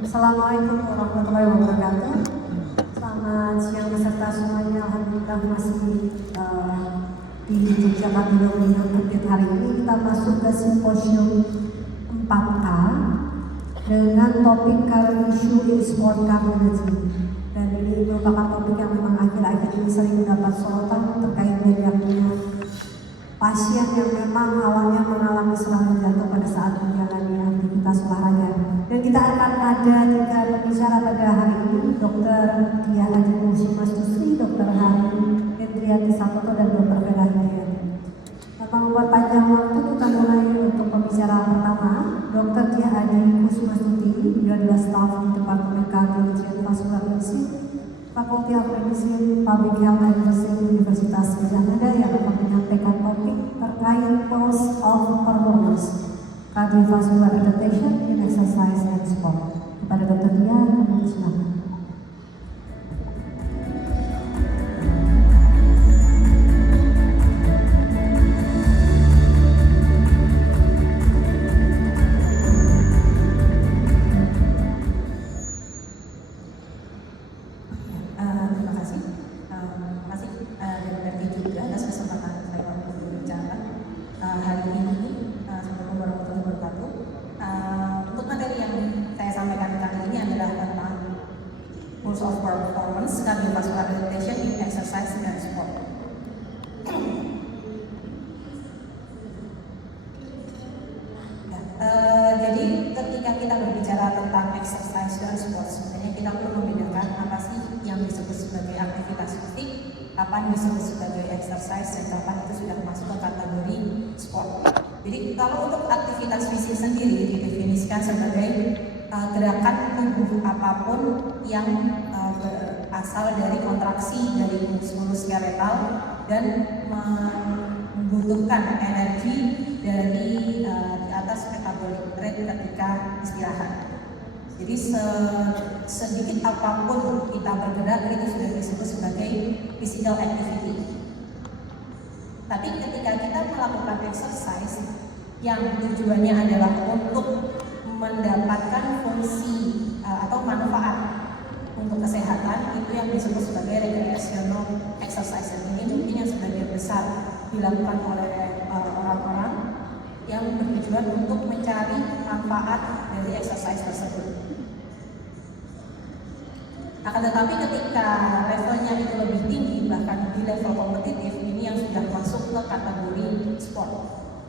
Assalamualaikum warahmatullahi wabarakatuh. Selamat siang beserta semuanya. Alhamdulillah masih di Jakarta Dominan update hari ini. Kita masuk ke simposium 4A dengan topik current issue in sport cardiology. Dan ini merupakan topik yang memang akhir-akhir ini sering mendapat sorotan terkait banyaknya pasien yang memang awalnya mengalami serangan jantung pada saat menjalani aktivitas olahraga. Dan kita akan ada 3 pembicara pada hari ini, Dr. Diah Haji Muslimastusri, Dr. Hari Hendriati Saputo, dan Dr. Vera Hidayati. Tanpa memperpanjang waktu, kita mulai untuk pembicara pertama, Dr. Diah Haji Muslimastusri. Beliau adalah staf di Departemen Kardiologi dan Vascular Medicine, Fakulti of Medicine, Public Health and Nursing, Universitas Gadjah Mada, yang akan menyampaikan topik terkait pulse of performance, cardiovascular adaptation in exercise and sport. Kepada Dr. Dia, kami silakan. Pulse of performance, cardiovascular adaptation in exercise and sport. Jadi ketika kita berbicara tentang exercise dan sport, sebenarnya kita perlu membedakan apa sih yang disebut sebagai aktivitas fisik, kapan disebut sebagai exercise, dan kapan itu sudah masuk ke kategori sport. Jadi kalau untuk aktivitas fisik sendiri didefinisikan sebagai gerakan tubuh apapun yang berasal dari kontraksi dari muskuloskeletal dan membutuhkan energi dari di atas metabolic rate ketika istirahat. Jadi sedikit apapun kita bergerak itu sudah disebut sebagai physical activity. Tapi ketika kita melakukan exercise yang tujuannya adalah untuk mendapatkan fungsi atau manfaat untuk kesehatan, itu yang disebut sebagai recreational exercise. Ini mungkin yang sebagian besar dilakukan oleh orang-orang yang bertujuan untuk mencari manfaat dari exercise tersebut. Akan tetapi ketika levelnya itu lebih tinggi, bahkan di level kompetitif, ini yang sudah masuk ke kategori sport.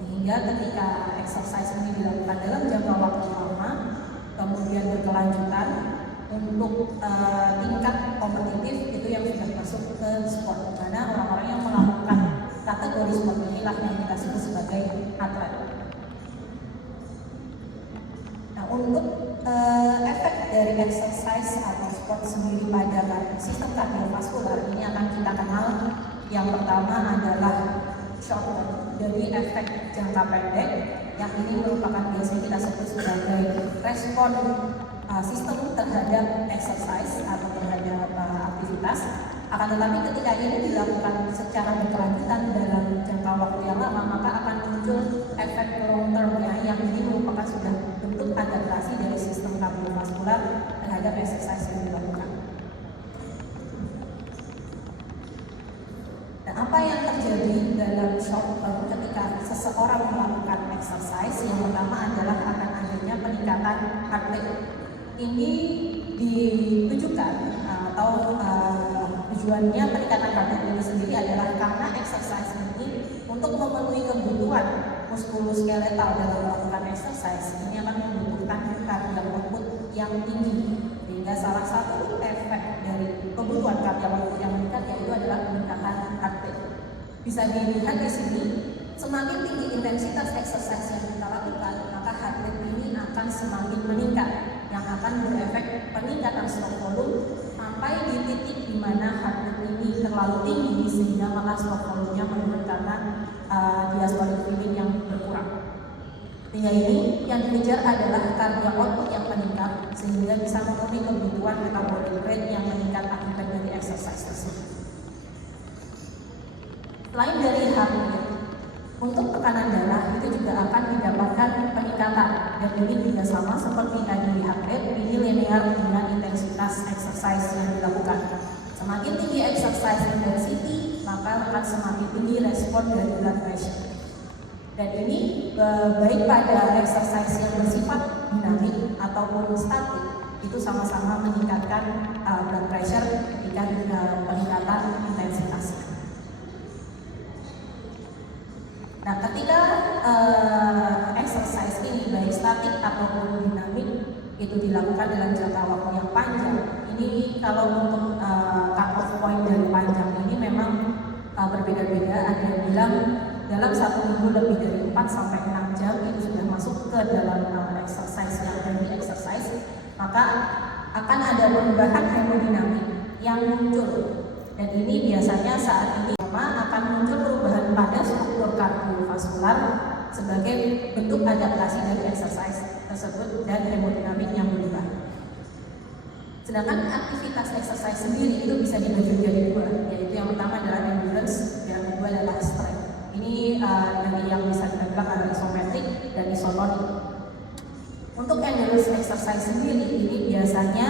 Sehingga ketika exercise ini dilakukan dalam jangka waktu lama, kemudian berkelanjutan untuk tingkat kompetitif, itu yang sudah masuk ke sport. Karena orang-orang yang melakukan kategori sport inilah yang kita sebut sebagai atlet. Nah, untuk efek dari exercise atau sport sendiri pada sistem kardiovaskular ini akan kita kenal. Yang pertama adalah short term, jadi efek jangka pendek, yang ini merupakan biasanya kita sebut sebagai respon sistem terhadap exercise atau terhadap aktivitas. Akan tetapi ketika ini dilakukan secara berkelanjutan dalam jangka waktu yang lama, maka akan muncul efek long termnya, yang ini merupakan sudah bentuk adaptasi dari sistem kardiovaskular terhadap exercise yang dilakukan. Nah, apa yang terjadi dalam short term ketika seseorang melakukan exercise? Yang pertama adalah akan adanya peningkatan heart rate. Ini ditujukan atau tujuannya peningkatan heart rate ini sendiri adalah karena exercise ini untuk memenuhi kebutuhan muskuloskeletal dalam melakukan exercise, ini akan membutuhkan cardiac output yang tinggi. Sehingga salah satu efek dari kebutuhan cardiac output yang meningkat yaitu adalah peningkatan heart rate. Bisa dilihat di sini, semakin tinggi intensitas exercise yang kita lakukan, maka heart rate ini akan semakin meningkat, yang akan berefek peningkatan stroke volume sampai di titik di mana heart rate ini terlalu tinggi sehingga maka stroke volume-nya menurun karena diastolic filling yang berkurang. Sehingga ini yang dikejar adalah cardiac output yang meningkat sehingga bisa memenuhi kebutuhan metabolic rate yang meningkat akibat dari exercise tersebut. Selain dari heart rate, untuk tekanan darah itu juga akan didapatkan mengakibatkan peningkatan, dan ini juga sama seperti tadi heart rate, ini linear dengan intensitas exercise yang dilakukan. Semakin tinggi exercise intensity, maka akan semakin tinggi respon dari blood pressure. Dan ini baik pada exercise yang bersifat dinamik ataupun statik, itu sama-sama meningkatkan blood pressure ketika peningkatan intensitasnya. Nah, ketika exercise ini baik statik ataupun dinamik itu dilakukan dalam jangka waktu yang panjang, ini kalau untuk cut off point dari panjang ini memang berbeda-beda. Ada yang bilang dalam 1 minggu lebih dari 4 sampai 6 jam itu sudah masuk ke dalam exercise yang heavy exercise, maka akan ada perubahan hemodinamik yang muncul, dan ini biasanya saat ini akan muncul perubahan pada struktur kardiovaskular sebagai bentuk adaptasi dari exercise tersebut dan hemodinamik yang berubah. Sedangkan aktivitas exercise sendiri itu bisa dibagi menjadi 2, yaitu yang pertama adalah endurance, yang kedua adalah strength. Ini dari yang bisa kita bilang ada isometrik dan isotonik. Untuk endurance exercise sendiri ini biasanya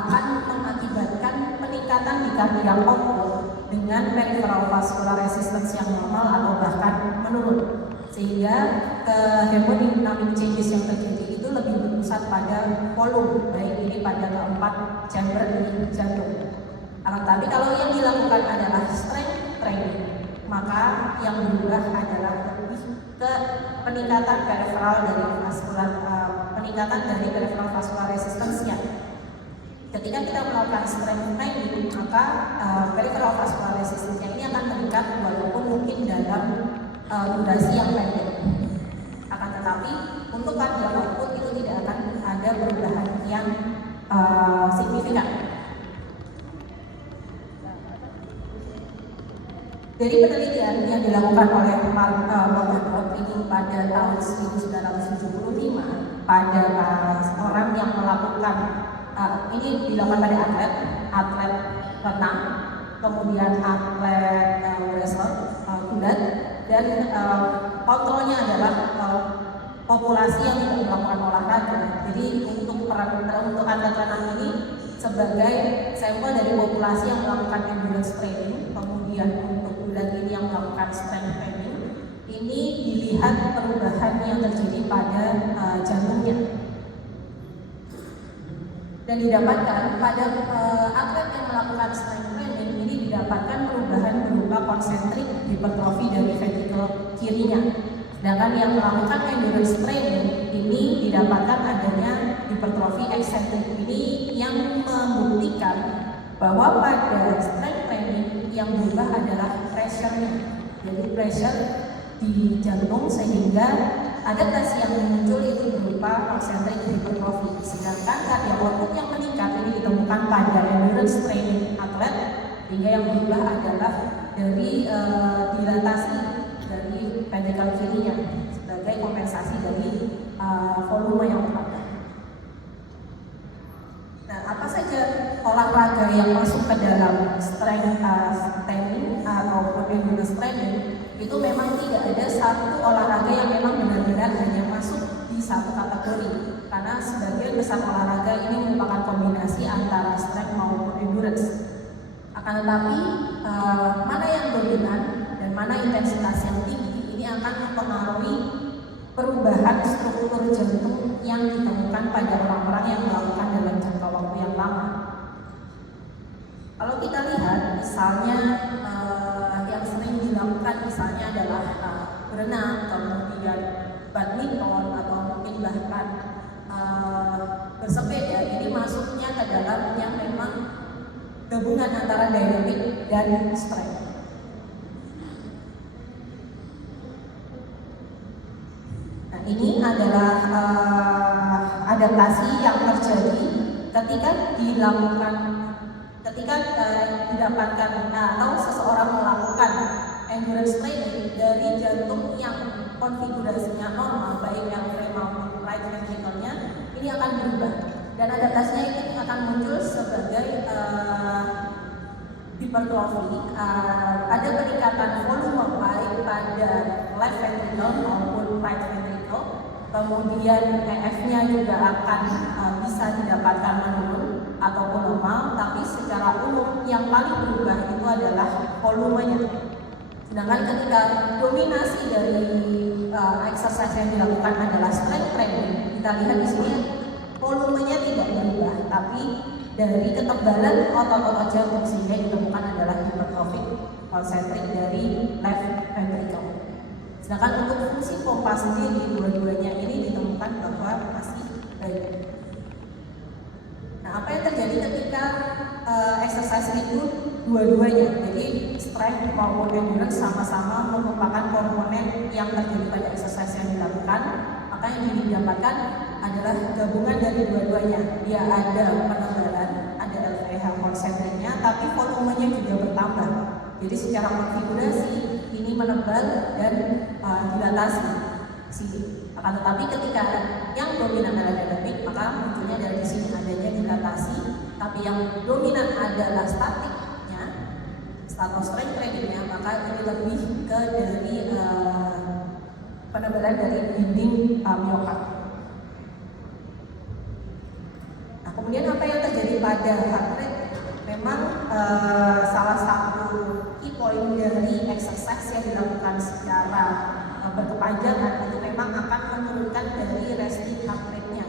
akan mengakibatkan peningkatan di cardiac output dengan peripheral vascular resistance yang normal atau bahkan menurun, sehingga hemodynamic changes yang terjadi itu lebih berpusat pada volume, baik ini pada keempat chamber di jantung. Akan tapi kalau yang dilakukan adalah strength training, maka yang berubah adalah lebih ke peningkatan peripheral dari peripheral vascular resistance-nya. Ketika kita melakukan strength training, maka peripheral vascular resistance ini akan meningkat walaupun mungkin dalam durasi yang pendek. Akan tetapi untuk cardiac output itu tidak akan ada perubahan yang signifikan. Dari penelitian yang dilakukan oleh Mark ini pada tahun 1975 pada orang yang melakukan ini dilakukan pada atlet renang, kemudian atlet wrestler, gulat, dan kontrolnya adalah populasi yang tidak melakukan olahraga. Jadi untuk atlet renang ini sebagai sampel dari populasi yang melakukan endurance training, kemudian untuk gulat ini yang melakukan strength training, ini dilihat perubahan yang terjadi pada jantungnya. Dan didapatkan pada atlet yang melakukan strength training ini didapatkan perubahan berupa konsentrik hipertrofi dari ventrikel kirinya. Sedangkan yang melakukan endurance training ini didapatkan adanya hipertrofi eksentrik. Ini yang membuktikan bahwa pada strength training yang berubah adalah pressure-nya. Jadi pressure di jantung, sehingga adaptasi yang muncul itu berupa konsentrik hipertrofi. Sedangkan cardiac output yang meningkat ini ditemukan pada endurance training atlet, sehingga yang berubah adalah dari dilatasi dari ventrikel kirinya sebagai kompensasi dari volume yang bertambah. Nah, apa saja olahraga yang masuk ke dalam strength training ataupun endurance training? Itu memang tidak ada satu olahraga yang memang benar-benar hanya masuk di satu kategori, karena sebagian besar olahraga ini merupakan kombinasi antara strength maupun endurance. Akan tetapi mana yang dominan dan mana intensitas yang tinggi ini akan mempengaruhi perubahan struktur jantung yang ditemukan pada orang-orang yang melakukan dalam jangka waktu yang lama. Kalau kita lihat misalnya yang sering dilakukan misalnya adalah berenang, kemudian badminton, atau mungkin bahkan bersepeda, ini masuknya ke dalam yang memang gabungan antara dynamic dan strength. Nah, ini adalah adaptasi yang terjadi ketika didapatkan atau seseorang melakukan endurance training dari jantung yang konfigurasinya normal, baik yang maupun right ventricle-nya, ini akan berubah, dan adaptasinya ini akan muncul sebagai hipertrofi. Ada peningkatan volume baik pada left ventricle maupun right ventricle, kemudian EF-nya juga akan bisa didapatkan menurun ataupun normal, tapi secara umum yang paling berubah itu adalah volumenya. Sedangkan ketika dominasi dari exercise yang dilakukan adalah strength training, kita lihat di sini volumenya tidak berubah, tapi dari ketebalan otot-otot jantung sehingga ditemukan adalah hypertrophic concentric dari left ventricle. Sedangkan untuk fungsi pompa sendiri, dua-duanya ini ditemukan bahwa masih baik. Nah, apa yang terjadi ketika exercise itu dua-duanya, jadi strength maupun endurance sama-sama merupakan komponen yang terjadi pada exercise yang dilakukan, maka yang didapatkan adalah gabungan dari dua-duanya. Dia ada penebalan, ada LVH konsentriknya, tapi volumenya juga bertambah. Jadi secara konfigurasi ini menebal dan dilatasi. Akan tetapi ketika yang dominan adalah dynamic, maka munculnya dari sini adanya dilatasi, tapi yang dominan adalah statiknya, status strength trainingnya, maka ini lebih ke dari penebalan dari dinding miokard. Nah, kemudian apa yang terjadi pada heart rate? Memang salah satu key point dari exercise yang dilakukan secara berkepanjangan itu memang akan menurunkan dari resting heart rate-nya.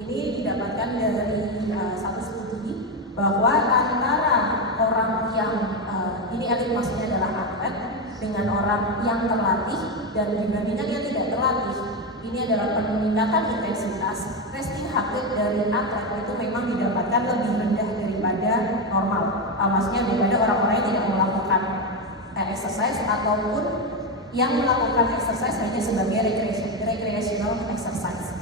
Ini didapatkan dari satu studi bahwa antara orang yang ini elit maksudnya adalah atlet dengan orang yang terlatih dan dibandingkan yang tidak terlatih, ini adalah peningkatan intensitas resting heart rate dari atlet itu memang didapatkan lebih rendah daripada normal. Maksudnya daripada orang-orang yang tidak melakukan exercise ataupun yang melakukan exercise hanya sebagai recreational exercise.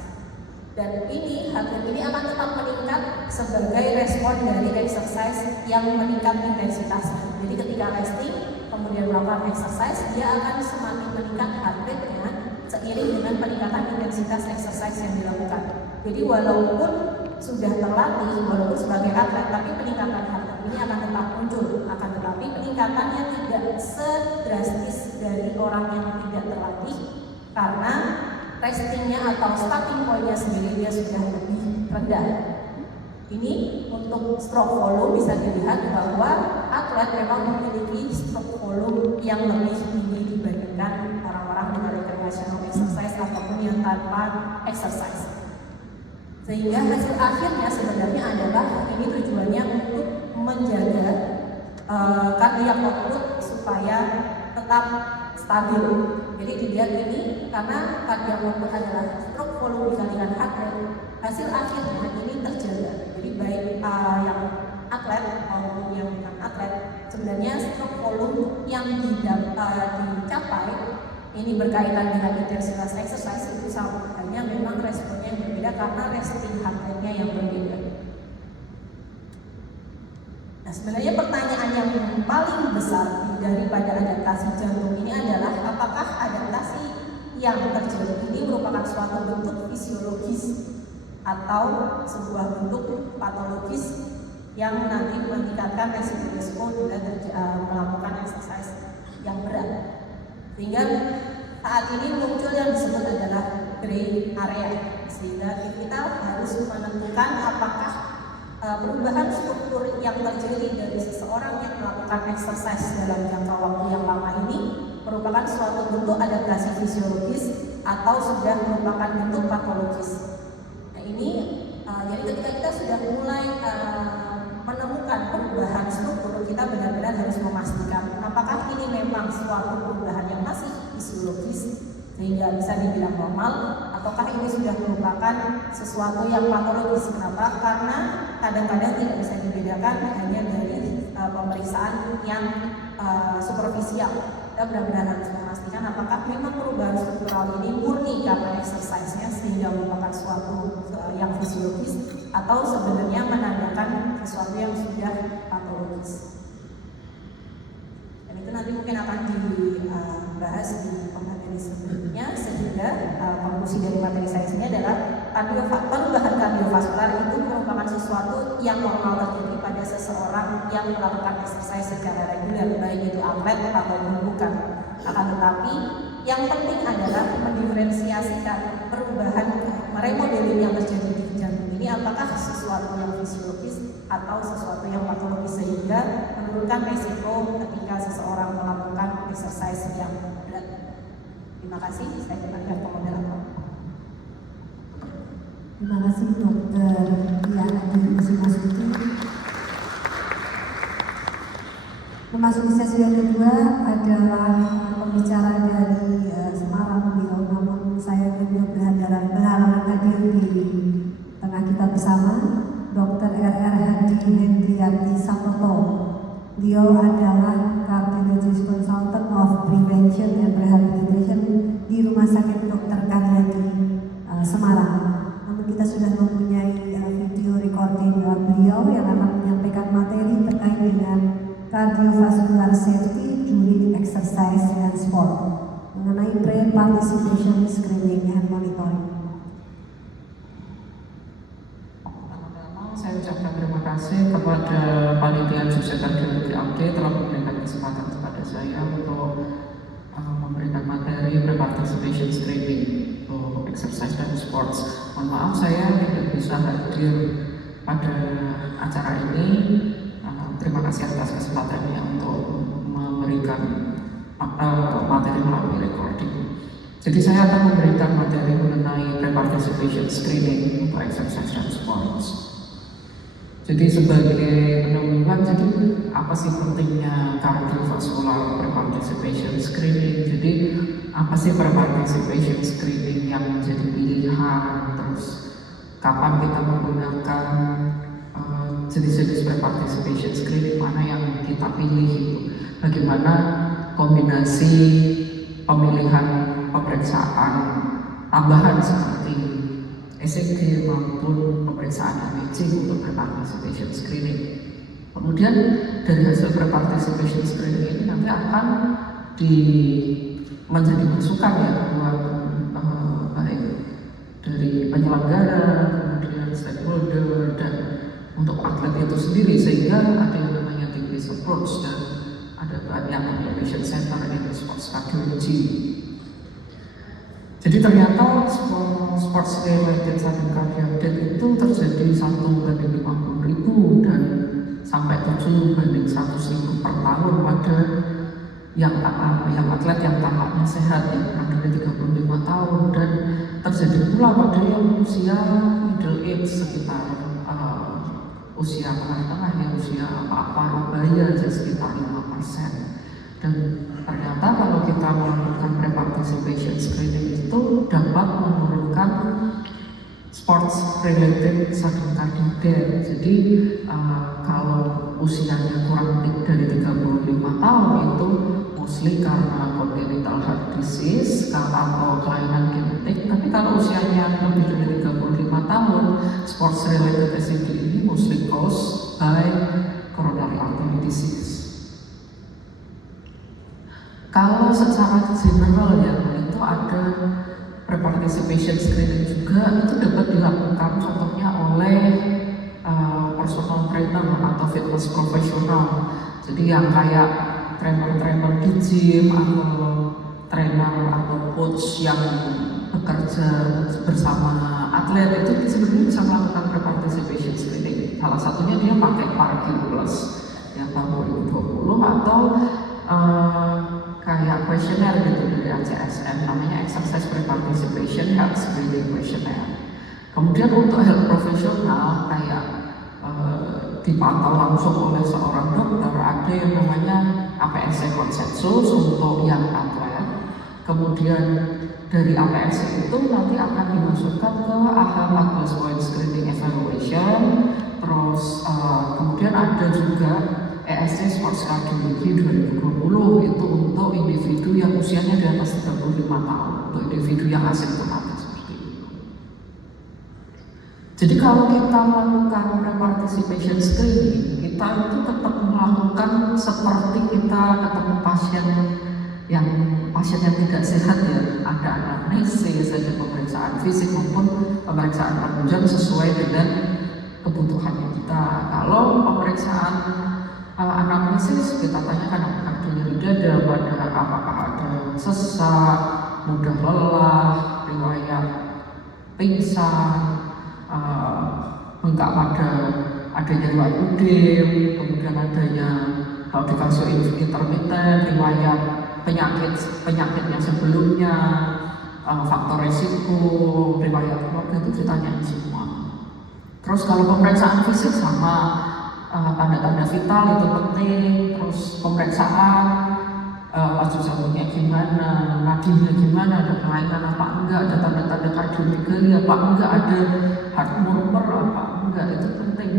Dan ini heart rate ini akan tetap meningkat sebagai respon dari exercise yang meningkat intensitasnya. Jadi ketika resting kemudian melakukan exercise, dia akan semakin meningkat heart rate-nya seiring dengan peningkatan intensitas exercise yang dilakukan. Jadi walaupun sudah terlatih, walaupun sebagai atlet, tapi peningkatan heart rate ini akan tetap muncul. Akan tetapi peningkatannya tidak sedrastis dari orang yang tidak terlatih, karena restingnya atau starting point-nya sendiri dia sudah lebih rendah. Ini untuk stroke volume bisa dilihat bahwa atlet memang memiliki stroke volume yang lebih tinggi dibandingkan orang-orang dengan recreational exercise ataupun yang tanpa exercise. Sehingga hasil akhirnya sebenarnya adalah ini tujuannya untuk menjaga cardiac output supaya tetap stabil. Jadi dilihat ini karena cardiac output adalah stroke volume dikalikan heart rate, hasil akhirnya ini terjaga. Jadi baik yang atlet maupun yang bukan atlet, sebenarnya stroke volume yang dicapai ini berkaitan dengan intensitas exercise itu sama, hanya memang responnya yang berbeda karena resting heart rate-nya yang berbeda. Nah, sebenarnya pertanyaan yang paling besar daripada adaptasi jantung ini adalah apakah adaptasi yang terjadi ini merupakan suatu bentuk fisiologis atau sebuah bentuk patologis yang nanti meningkatkan resiko bila melakukan exercise yang berat. Sehingga saat ini muncul yang disebut adalah gray area, sehingga kita harus menentukan apakah perubahan struktur yang terjadi dari seseorang yang melakukan exercise dalam jangka waktu yang lama ini merupakan suatu bentuk adaptasi fisiologis atau sudah merupakan bentuk patologis. Nah ini jadi ketika kita sudah mulai menemukan perubahan struktur, kita benar-benar harus memastikan apakah ini memang suatu perubahan yang masih fisiologis sehingga bisa dibilang normal, ataukah ini sudah merupakan sesuatu yang patologis. Kenapa? Karena kadang-kadang tidak bisa dibedakan hanya dari pemeriksaan yang superficial. Kita benar-benar harus memastikan apakah memang perubahan struktural ini murni karena exercise-nya sehingga merupakan suatu yang fisiologis atau sebenarnya menandakan sesuatu yang sudah patologis. Dan itu nanti mungkin akan dibahas di materi sebelumnya, sehingga konklusi dari materi saya ini adalah perubahan kardiovaskular itu merupakan sesuatu yang normal terjadi pada seseorang yang melakukan exercise secara reguler, baik itu atlet ataupun bukan. Akan tetapi yang penting adalah mendiferensiasikan perubahan apakah sesuatu yang fisiologis atau sesuatu yang patologis, sehingga menurunkan resiko ketika seseorang melakukan exercise yang berat. Terima kasih, saya kembalikan ke moderator. Terima kasih Dokter Diana Masuki. Memasuki sesi yang kedua adalah pembicara dari Semarang, beliau, namun saya beliau berhalangan hadir di tengah kita bersama, Dr. RR Hadi Hendriati Saputo. Beliau adalah Cardiologist Consultant of Prevention and Rehabilitation di Rumah Sakit Dr. Karyadi Semarang. Namun kita sudah mempunyai video recording beliau yang akan menyampaikan materi terkait dengan cardiovascular safety during exercise and sport mengenai pre-participation screening and monitoring. Pertama-tama saya ucapkan terima kasih kepada panitia Jurusan Kardiologi AMD telah memberikan kesempatan kepada saya untuk memberikan materi pre-participation screening untuk exercise dan sports. Mohon maaf saya tidak bisa hadir pada acara ini. Terima kasih atas kesempatannya untuk memberikan materi melalui recording. Jadi saya akan memberikan materi mengenai pre-participation screening untuk exercise dan sports. Jadi sebagai pendahuluan, jadi apa sih pentingnya cardiovascular pre-participation screening? Jadi apa sih pre-participation screening yang menjadi pilihan? Terus kapan kita menggunakan jenis-jenis pre-participation screening, mana yang kita pilih itu, bagaimana kombinasi pemilihan pemeriksaan tambahan seperti ECG maupun pemeriksaan imaging untuk pre-participation screening. Kemudian dari hasil pre-participation screening ini nanti akan menjadi masukan ya buat baik dari penyelenggara, kemudian stakeholder, dan untuk atlet itu sendiri, sehingga ada yang namanya team-based approach dan ada banyak innovation center in sports cardiology. Jadi ternyata sports related sudden cardiac death itu terjadi 1:50.000 dan sampai 7:100.000 per tahun pada yang atlet yang tampaknya sehat yang kurang dari 35 tahun, dan terjadi pula pada yang usia middle age sekitar usia tengah-tengah, ya usia parubaya aja sekitar 5%. Dan ternyata kalau kita melakukan pre-participation screening itu dapat menurunkan sports related sudden cardiac death. Jadi kalau usianya kurang dari 35 tahun itu mostly karena congenital heart disease atau kelainan genetik. Tapi kalau usianya lebih dari 35 tahun, sports related SCD ini mostly caused by coronary artery disease. Kalau secara general ya, itu ada pre-participation screening juga, itu dapat dilakukan contohnya oleh personal trainer atau fitness profesional. Jadi yang kayak trainer di gym atau trainer atau coach yang bekerja bersama atlet itu sebenarnya bisa melakukan pre-participation screening. Salah satunya dia pakai Parkin Plus yang tahun 2020 atau kayak questionnaire gitu dari ACSM, namanya Exercise Pre-Participation Health Screening Questionnaire. Kemudian untuk health profesional kayak dipantau langsung oleh seorang dokter, ada yang namanya APSC konsensus untuk yang atlet. Kemudian dari APSC itu nanti akan dimasukkan ke AHA 14 point screening evaluation. Terus kemudian ada juga ESC Sports Cardiology 2020, itu untuk individu yang usianya di atas 35 tahun, untuk individu yang asimptomatik seperti itu. Jadi kalau kita melakukan pre-participation screening, kita itu tetap melakukan seperti kita ketemu pasien yang tidak sehat ya, ada anamnesis, ada pemeriksaan fisik maupun pemeriksaan penunjang sesuai dengan kebutuhannya kita. Kalau pemeriksaan anamnesis kita tanyakan apakah nyeri dada, apakah ada sesak, mudah lelah, riwayat pingsan, bengkak pada adanya riwayat udem, kemudian adanya claudication intermittent, riwayat penyakitnya sebelumnya, faktor resiko, riwayat keluarga itu ditanyain semua. Terus kalau pemeriksaan fisik sama, tanda-tanda vital itu penting, terus pemeriksaan pacu jantungnya gimana, nadinya gimana, ada kelainan apa enggak, ada tanda-tanda kardiomegali apa enggak, ada heart murmur apa enggak, itu penting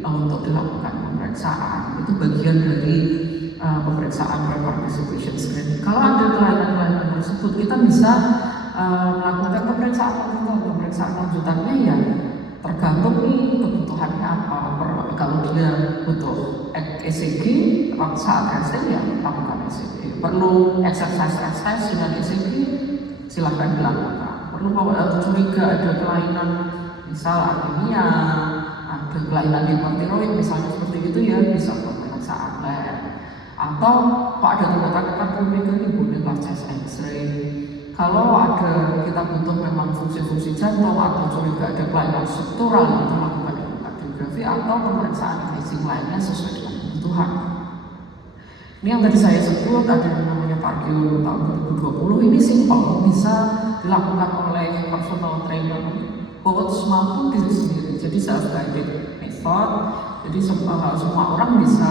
untuk dilakukan pemeriksaan. Itu bagian dari pemeriksaan pre-participation screening. Kalau ada kelainan-kelainan tersebut, kita bisa melakukan pemeriksaan lanjutannya ya tergantung nih kebutuhannya apa. Kalau dia butuh ECG saat testing ya lakukan ECG. Perlu exercise dengan ECG silahkan dilakukan. Perlu curiga ada kelainan misal anemia, ada kelainan hipertiroid misalnya seperti itu ya bisa pemeriksaan lab. Atau kok ada tanda-tanda kardiomegali bolehlah tes X-ray. Kalau ada kita butuh memang fungsi-fungsi jantung atau curiga ada kelainan struktural, kita lakukan ekokardiografi atau pemeriksaan imaging lainnya sesuai dengan kebutuhan. Ini yang tadi saya sebut ada yang namanya Pargio tahun 2020. Ini simpel, bisa dilakukan oleh personal trainer, coach maupun diri sendiri. Jadi self-guided method. Jadi semua orang bisa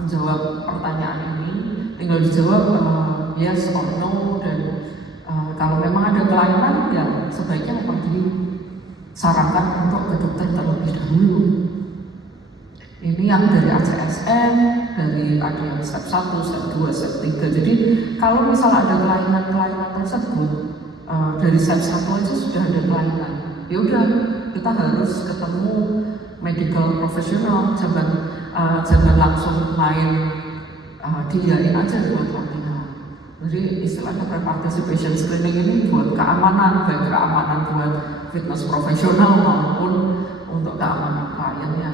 menjawab pertanyaan ini. Tinggal dijawab yes or no, dan kalau memang ada kelainan ya sebaiknya memang disarankan untuk ke dokter terlebih dahulu. Ini yang dari ACSM, dari ada yang step 1, step 2, step 3. Jadi kalau misal ada kelainan tersebut dari step 1 aja sudah ada kelainan, ya udah kita harus ketemu medical professional, jangan langsung main diain aja buat latihan. Jadi istilahnya pre-participation screening ini buat keamanan, baik keamanan buat fitness profesional maupun untuk keamanan kliennya.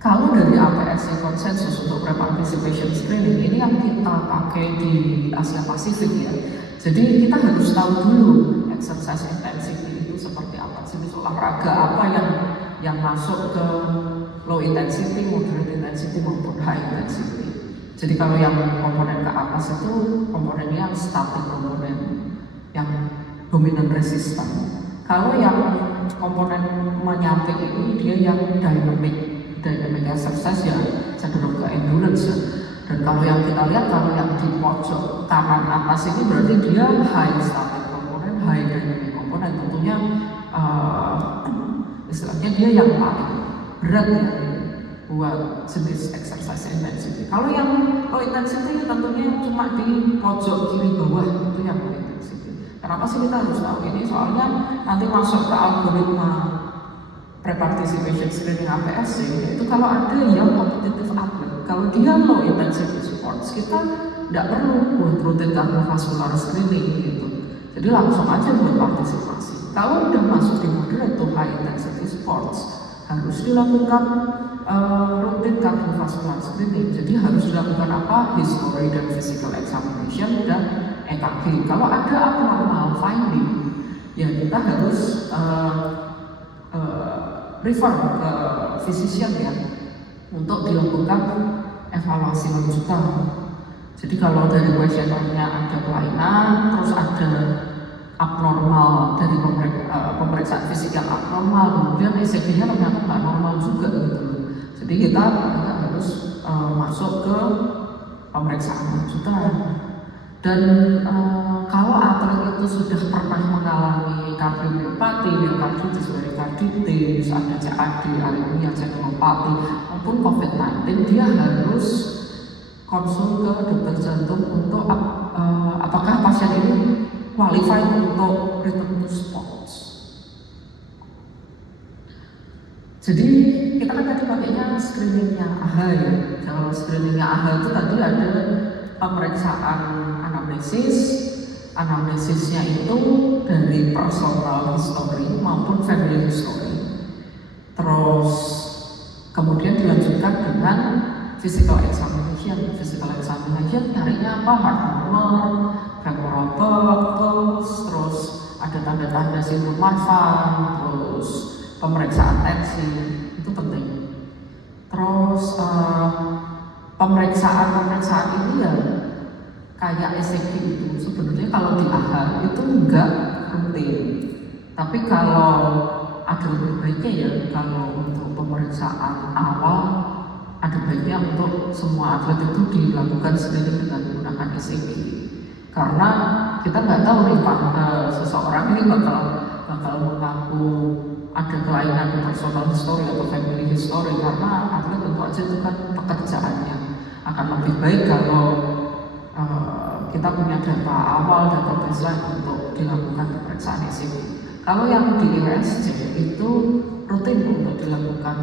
Kalau dari APSC konsensus untuk pre-participation screening ini yang kita pakai di Asia Pasifik ya. Jadi kita harus tahu dulu exercise intensity itu seperti apa, jenis olahraga apa yang masuk ke low intensity, moderate intensity maupun high intensity. Jadi kalau yang komponen ke atas itu komponennya static komponen, yang dominan resistan. Kalau yang komponen menyamping ini dia yang dynamic exercise ya cenderung ke endurance ya. Dan kalau yang kita lihat, kalau yang di pojok kanan atas ini berarti dia high static komponen, high dynamic komponen. Tentunya istilahnya dia yang paling berat ya buat jenis exercise intensity. Kalau yang low intensity tentunya cuma di pojok kiri bawah itu yang low intensity. Kenapa sih kita harus tahu ini? Soalnya nanti masuk ke algoritma pre-participation screening APSC itu kalau ada yang competitive athlete, kalau dia low intensity sports kita tidak perlu buat rutin kardiovascular screening gitu. Jadi langsung aja buat partisipasi. Kalau udah masuk di moderate to high intensity sports harus dilakukan rutin kardiovascular screening. Jadi harus dilakukan apa? History dan physical examination dan EKG. Kalau ada abnormal finding, ya kita harus refer ke physician ya untuk dilakukan evaluasi lanjutan. Jadi kalau dari questionnaire-nya ada kelainan, terus ada abnormal dari pemeriksaan fisik yang abnormal, kemudian ECG-nya ternyata nggak normal juga gitu. Jadi kita harus masuk ke pemeriksaan lanjutan. Dan kalau atlet itu sudah pernah mengalami kardiomiopati, myokarditis, perikarditis, ada CAD, aritmia, cefalopati maupun COVID-19, dia harus konsul ke dokter jantung untuk apakah pasien ini qualified untuk return to sports. Jadi kita kan tadi pakainya screeningnya AHA ya. Kalau screeningnya AHA itu tadi ada pemeriksaan anamnesisnya itu dari personal history maupun family history. Terus kemudian dilanjutkan dengan physical examination. Physical examination nyarinya apa? Heart murmur, femoral pulse, terus ada tanda-tanda sindrom Marfan, terus pemeriksaan tensi itu penting. Terus pemeriksaan ini ya kayak ECG itu sebenarnya kalau di AHA itu enggak rutin. Tapi kalau ada lebih baiknya ya kalau untuk pemeriksaan awal ada baiknya untuk semua atlet itu dilakukan screening dengan menggunakan ECG. Karena kita nggak tahu nih Pak, seseorang ini bakal mengaku ada kelainan personal history atau family history, karena atlet tentu aja itu kan pekerjaannya. Akan lebih baik kalau kita punya data awal, data baseline untuk dilakukan pemeriksaan ECG. Kalau yang di USJ itu rutin untuk dilakukan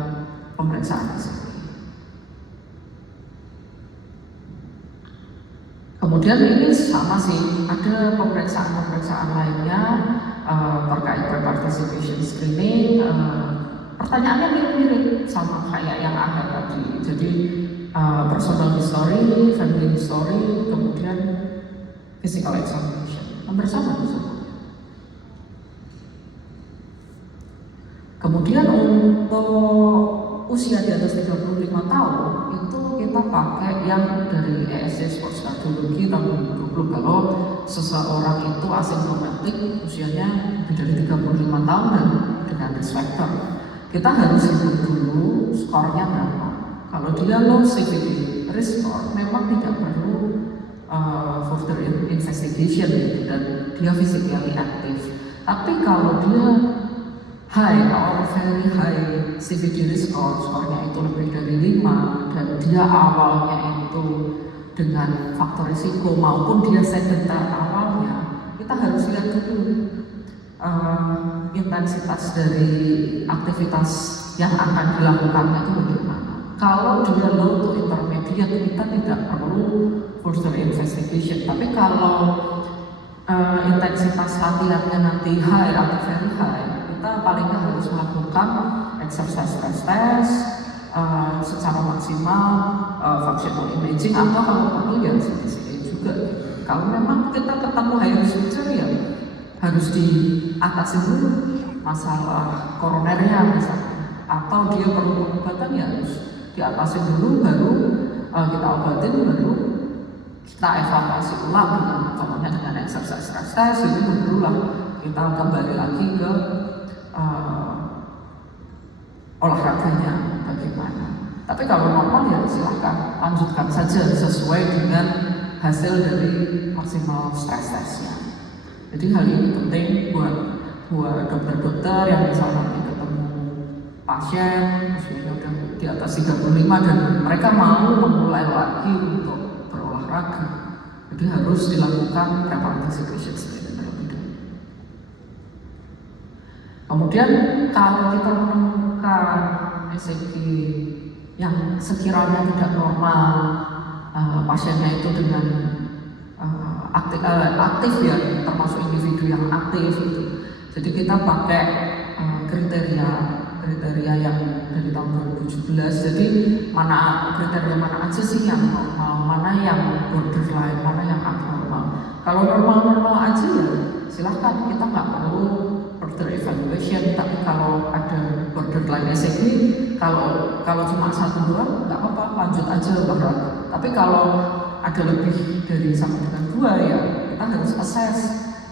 pemeriksaan ECG. Kemudian ini sama sih, ada pemeriksaan lainnya terkait pre-participation screening. Pertanyaannya mirip-mirip sama kayak yang ada tadi. Jadi personal history, family history, kemudian physical examination. Hampir sama semua. Kemudian untuk usia di atas 35 tahun itu kita pakai yang dari ESC Sports Cardiology tahun 2020. Kalau seseorang itu asymptomatik usianya lebih dari 35 tahun dan dengan risk factor, kita harus hitung dulu skornya berapa. Kalau dia low CVD risk score memang tidak perlu further investigation gitu, dan dia physically active. Tapi kalau dia high or very high CVD risk score, skornya itu lebih dari 5, dan dia awalnya itu dengan faktor risiko maupun dia sedentar awalnya, kita harus lihat dulu intensitas dari aktivitas yang akan dilakukannya itu bagaimana. Kalau dia low to intermediate, kita tidak perlu further investigation. Tapi kalau intensitas latihannya nanti high atau very high, kita paling nggak harus melakukan exercise stress test secara maksimal, functional imaging, atau kalau perlu ya CTA juga. Kalau memang kita ketemu high risk feature ya harus diatasi dulu masalah koronernya misalnya, atau dia perlu pengobatan ya harus diatasi dulu, baru kita obatin, baru kita evaluasi ulang dengan contohnya dengan exercise stress test. Itu berulang kita kembali lagi ke olahraganya bagaimana. Tapi kalau normal ya silahkan lanjutkan saja sesuai dengan hasil dari maksimal stress testnya. Jadi hal ini penting buat dokter-dokter yang misalnya nanti ketemu pasien usianya udah di atas 35 dan mereka mau memulai lagi untuk berolahraga. Jadi harus dilakukan pre-participation screening terlebih dahulu. Kemudian kalau kita menemukan ECG yang sekiranya tidak normal, pasiennya itu dengan aktif ya, termasuk individu yang aktif itu. Jadi kita pakai kriteria yang dari tahun 2017. Jadi kriteria mana aja sih yang normal, mana yang borderline, mana yang abnormal. Kalau normal-normal aja ya silahkan, kita nggak perlu further evaluation. Tapi kalau ada borderline ECG, kalau cuma 1-2 nggak apa-apa, lanjut aja olahraga. Tapi kalau ada lebih dari sama dengan 2 ya kita harus assess,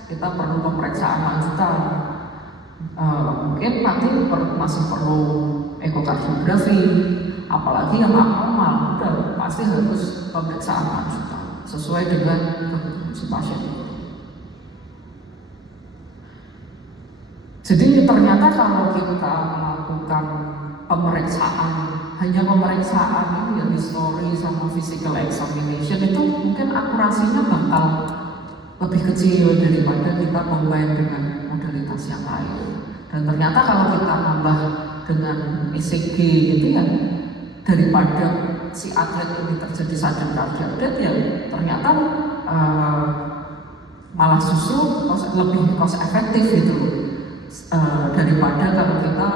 kita perlu pemeriksaan lanjutan. Mungkin nanti masih perlu ekokardiografi, apalagi yang abnormal, udah pasti harus pemeriksaan lanjutan sesuai dengan kebutuhan si pasien. Jadi ternyata kalau kita melakukan pemeriksaan, hanya pemeriksaan ini ya history sama physical examination, itu mungkin akurasinya bakal lebih kecil daripada kita combine dengan modalitas yang lain. Dan ternyata kalau kita nambah dengan ECG gitu ya, daripada si atlet ini terjadi sudden cardiac death ya ternyata malah justru lebih cost efektif gitu daripada kalau kita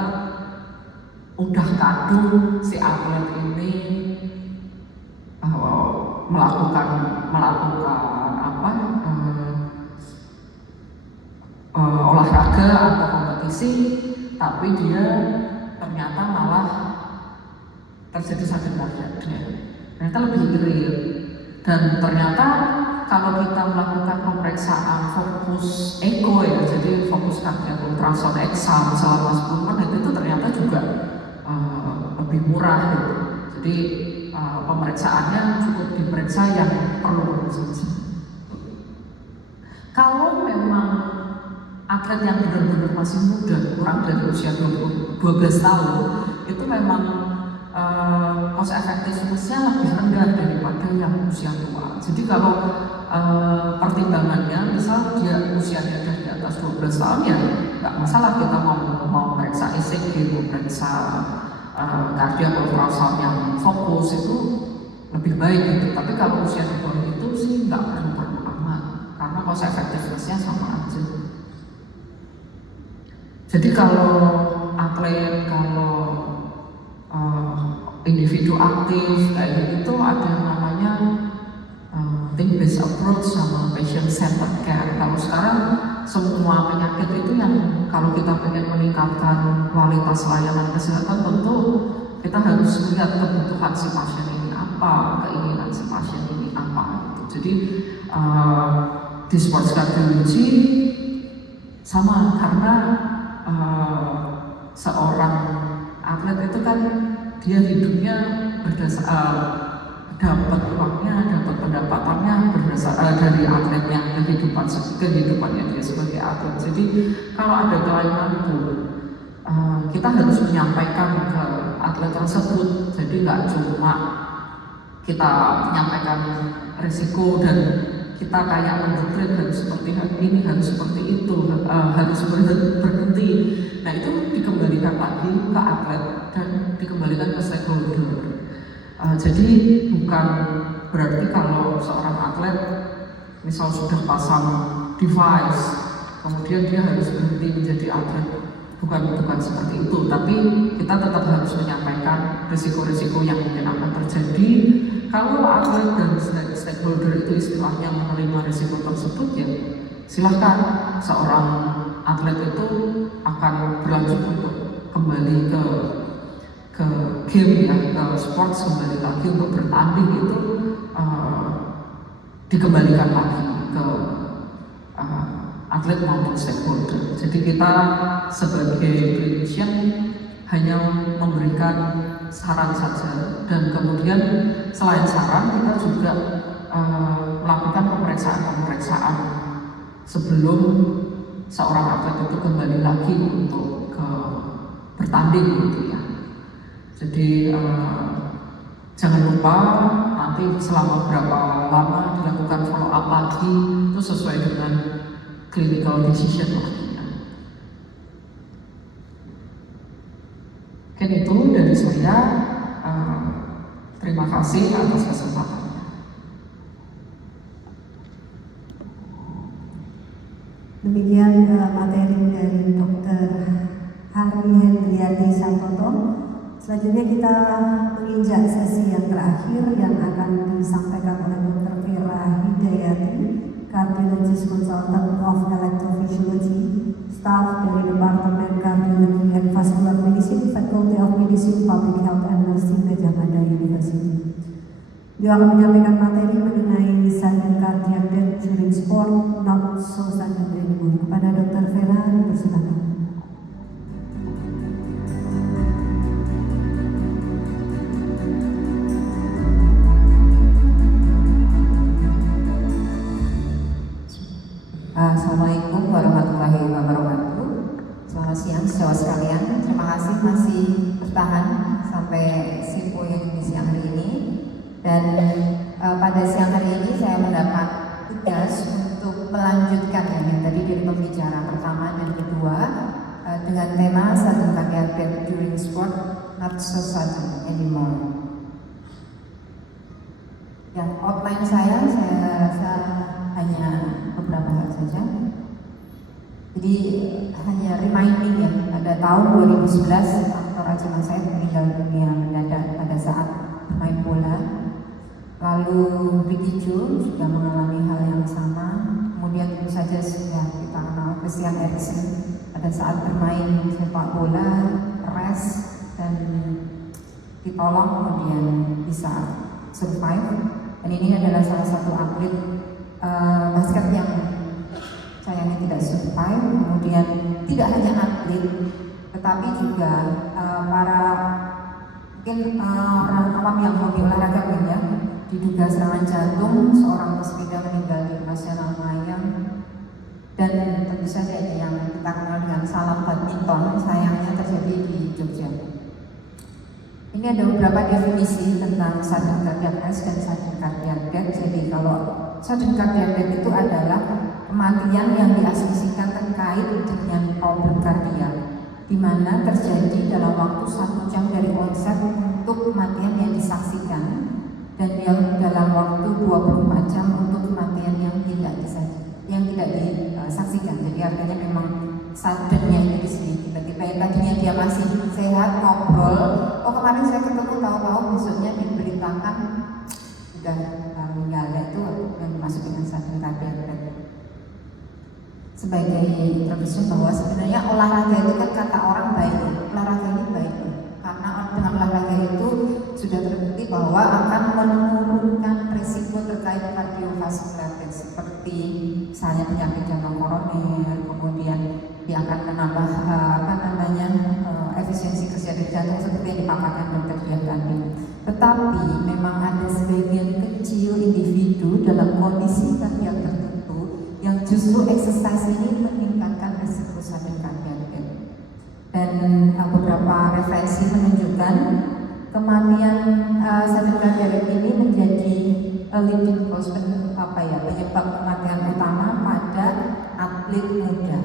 udah kadung si atlet ini melakukan olahraga atau kompetisi, tapi dia ternyata malah terjadi sakit kardiaknya. Ternyata lebih real. Dan ternyata kalau kita melakukan pemeriksaan fokus eko ya, jadi fokus kardiak ultrasound exam selama 10 menit itu ternyata juga lebih murah gitu. Jadi pemeriksaannya cukup diperiksa yang perlu saja. Kalau memang atlet yang benar-benar masih muda, kurang dari usia 12 tahun, itu memang cost effectiveness-nya lebih rendah daripada yang usia tua. Jadi kalau pertimbangannya, misal dia usianya sudah di atas 12 tahun ya nggak masalah kita mau meriksa ECG, mau meriksa kardiak ultrasound yang fokus itu lebih baik gitu. Tapi kalau usia di bawah itu sih nggak perlu amat, karena cost effectiveness-nya sama aja. Jadi kalau atlet, kalau individu aktif kayak gitu ada yang namanya team based approach sama patient centered care. Kalau sekarang semua penyakit itu yang kalau kita pengen meningkatkan kualitas layanan kesehatan tentu kita harus melihat kebutuhan si pasien ini apa, keinginan si pasien ini apa gitu. Jadi di sports cardiology sama, karena seorang atlet itu kan dia hidupnya dapat uangnya, dapat pendapatannya berdasar dari atletnya, kehidupannya dia sebagai atlet. Jadi kalau ada kelainan itu kita harus menyampaikan ke atlet tersebut. Jadi nggak cuma kita menyampaikan risiko dan kita kayak mendoktrin harus seperti ini, harus seperti itu, harus berhenti. Nah itu dikembalikan lagi ke atlet dan dikembalikan ke stakeholder. Jadi bukan berarti kalau seorang atlet misal sudah pasang device kemudian dia harus berhenti menjadi atlet, bukan seperti itu. Tapi kita tetap harus menyampaikan risiko-risiko yang mungkin akan terjadi. Kalau atlet dan stakeholder itu istilahnya menerima risiko tersebut, ya silahkan seorang atlet itu akan berlanjut untuk kembali ke game ya, ke sports, kembali lagi untuk bertanding itu dikembalikan lagi ke atlet maupun stakeholder. Jadi kita sebagai clinician hanya memberikan saran saja, dan kemudian selain saran kita juga melakukan pemeriksaan sebelum seorang atlet itu kembali lagi untuk bertanding gitu ya. Jadi jangan lupa nanti selama berapa lama dilakukan follow up lagi itu sesuai dengan clinical decision lagi. Mungkin itu dari saya. Terima kasih atas kesempatannya. Demikian materi dari Dr. Hari Hendriati Santoso. Selanjutnya kita menginjak sesi yang terakhir yang akan disampaikan oleh Dr. Vera Hidayati, Cardiologist Consultant of Electrophysiology, staff dari Departemen Cardiology and Vascular Medicine, Faculty of Medicine, Public Health and Nursing, Gadjah Mada University. Dia akan menyampaikan materi mengenai sudden cardiac death during sport, not so sudden anymore. Kepada Dr. Vera, dipersilakan. Assalamualaikum warahmatullahi wabarakatuh. Selamat siang saudara sekalian. Terima kasih masih bertahan sampai si poin di siang hari ini. Dan pada siang hari ini saya mendapat tugas untuk melanjutkan yang tadi dari pembicara pertama dan kedua dengan tema sudden cardiac death during sport, not so sudden anymore. Yang outline saya rasa hanya beberapa hal saja. Jadi hanya reminding ya, pada tahun 2011 aktor Ajiman Said meninggal dunia mendadak pada saat bermain bola. Lalu Ricky Joe juga mengalami hal yang sama. Kemudian tentu saja sudah kita kenal Christian Eriksen pada saat bermain sepak bola, res dan ditolong kemudian bisa survive. Dan ini adalah salah satu atlet basket yang sayangnya tidak survive. Kemudian tidak hanya atlet, tetapi juga para mungkin orang awam yang hobi olahraga ya, diduga serangan jantung seorang pesepeda meninggal di Nasional Mayang. Dan tentu saja ini yang kita kenal dengan salam badminton sayangnya terjadi di Jogja. Ini ada beberapa definisi tentang sudden cardiac arrest dan sudden cardiac death. Jadi kalau sudden cardiac death itu adalah kematian yang diasumsikan terkait dengan problem kardiak, di mana terjadi dalam waktu 1 jam dari onset untuk kematian yang disaksikan dan yang dalam waktu 24 jam untuk kematian yang tidak disaksikan. Jadi artinya memang suddennya itu di sini tiba-tiba yang tadinya dia masih sehat ngobrol, oh kemarin saya ketemu, tahu-tahu besoknya diberitakan sudah meninggal. Itu yang dimaksud dengan sudden cardiac death. Sebagai introduksi bahwa sebenarnya olahraga itu kan kata orang baik, olahraga ini baik karena dengan olahraga itu sudah terbukti bahwa akan menurunkan risiko terkait kardiovaskular seperti misalnya penyakit jantung koroner, kemudian dia akan menambah efisiensi kerja dari jantung seperti yang dipaparkan Dr. Dian tadi. Tetapi memang ada sebagian kecil individu dalam kondisi kardiak tertentu yang justru exercise ini meningkatkan risiko sudden cardiac death. Dan beberapa referensi menunjukkan kematian sudden cardiac death ini menjadi leading cause penyebab kematian utama pada atlet muda.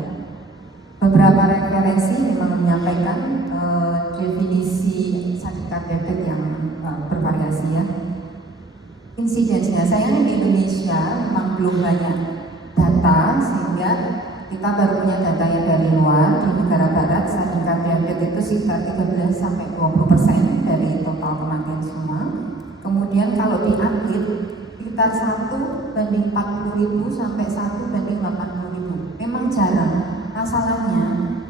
Beberapa referensi memang menyampaikan definisi sudden cardiac death yang bervariasi ya. Insidensinya sayangnya di Indonesia memang belum banyak data sehingga kita baru punya data yang dari luar. Di negara barat sudden cardiac death itu sekitar 13-20% dari total kematian semua. Kemudian kalau di atlet sekitar 1:40.000 sampai 1:80.000. Memang jarang. Masalahnya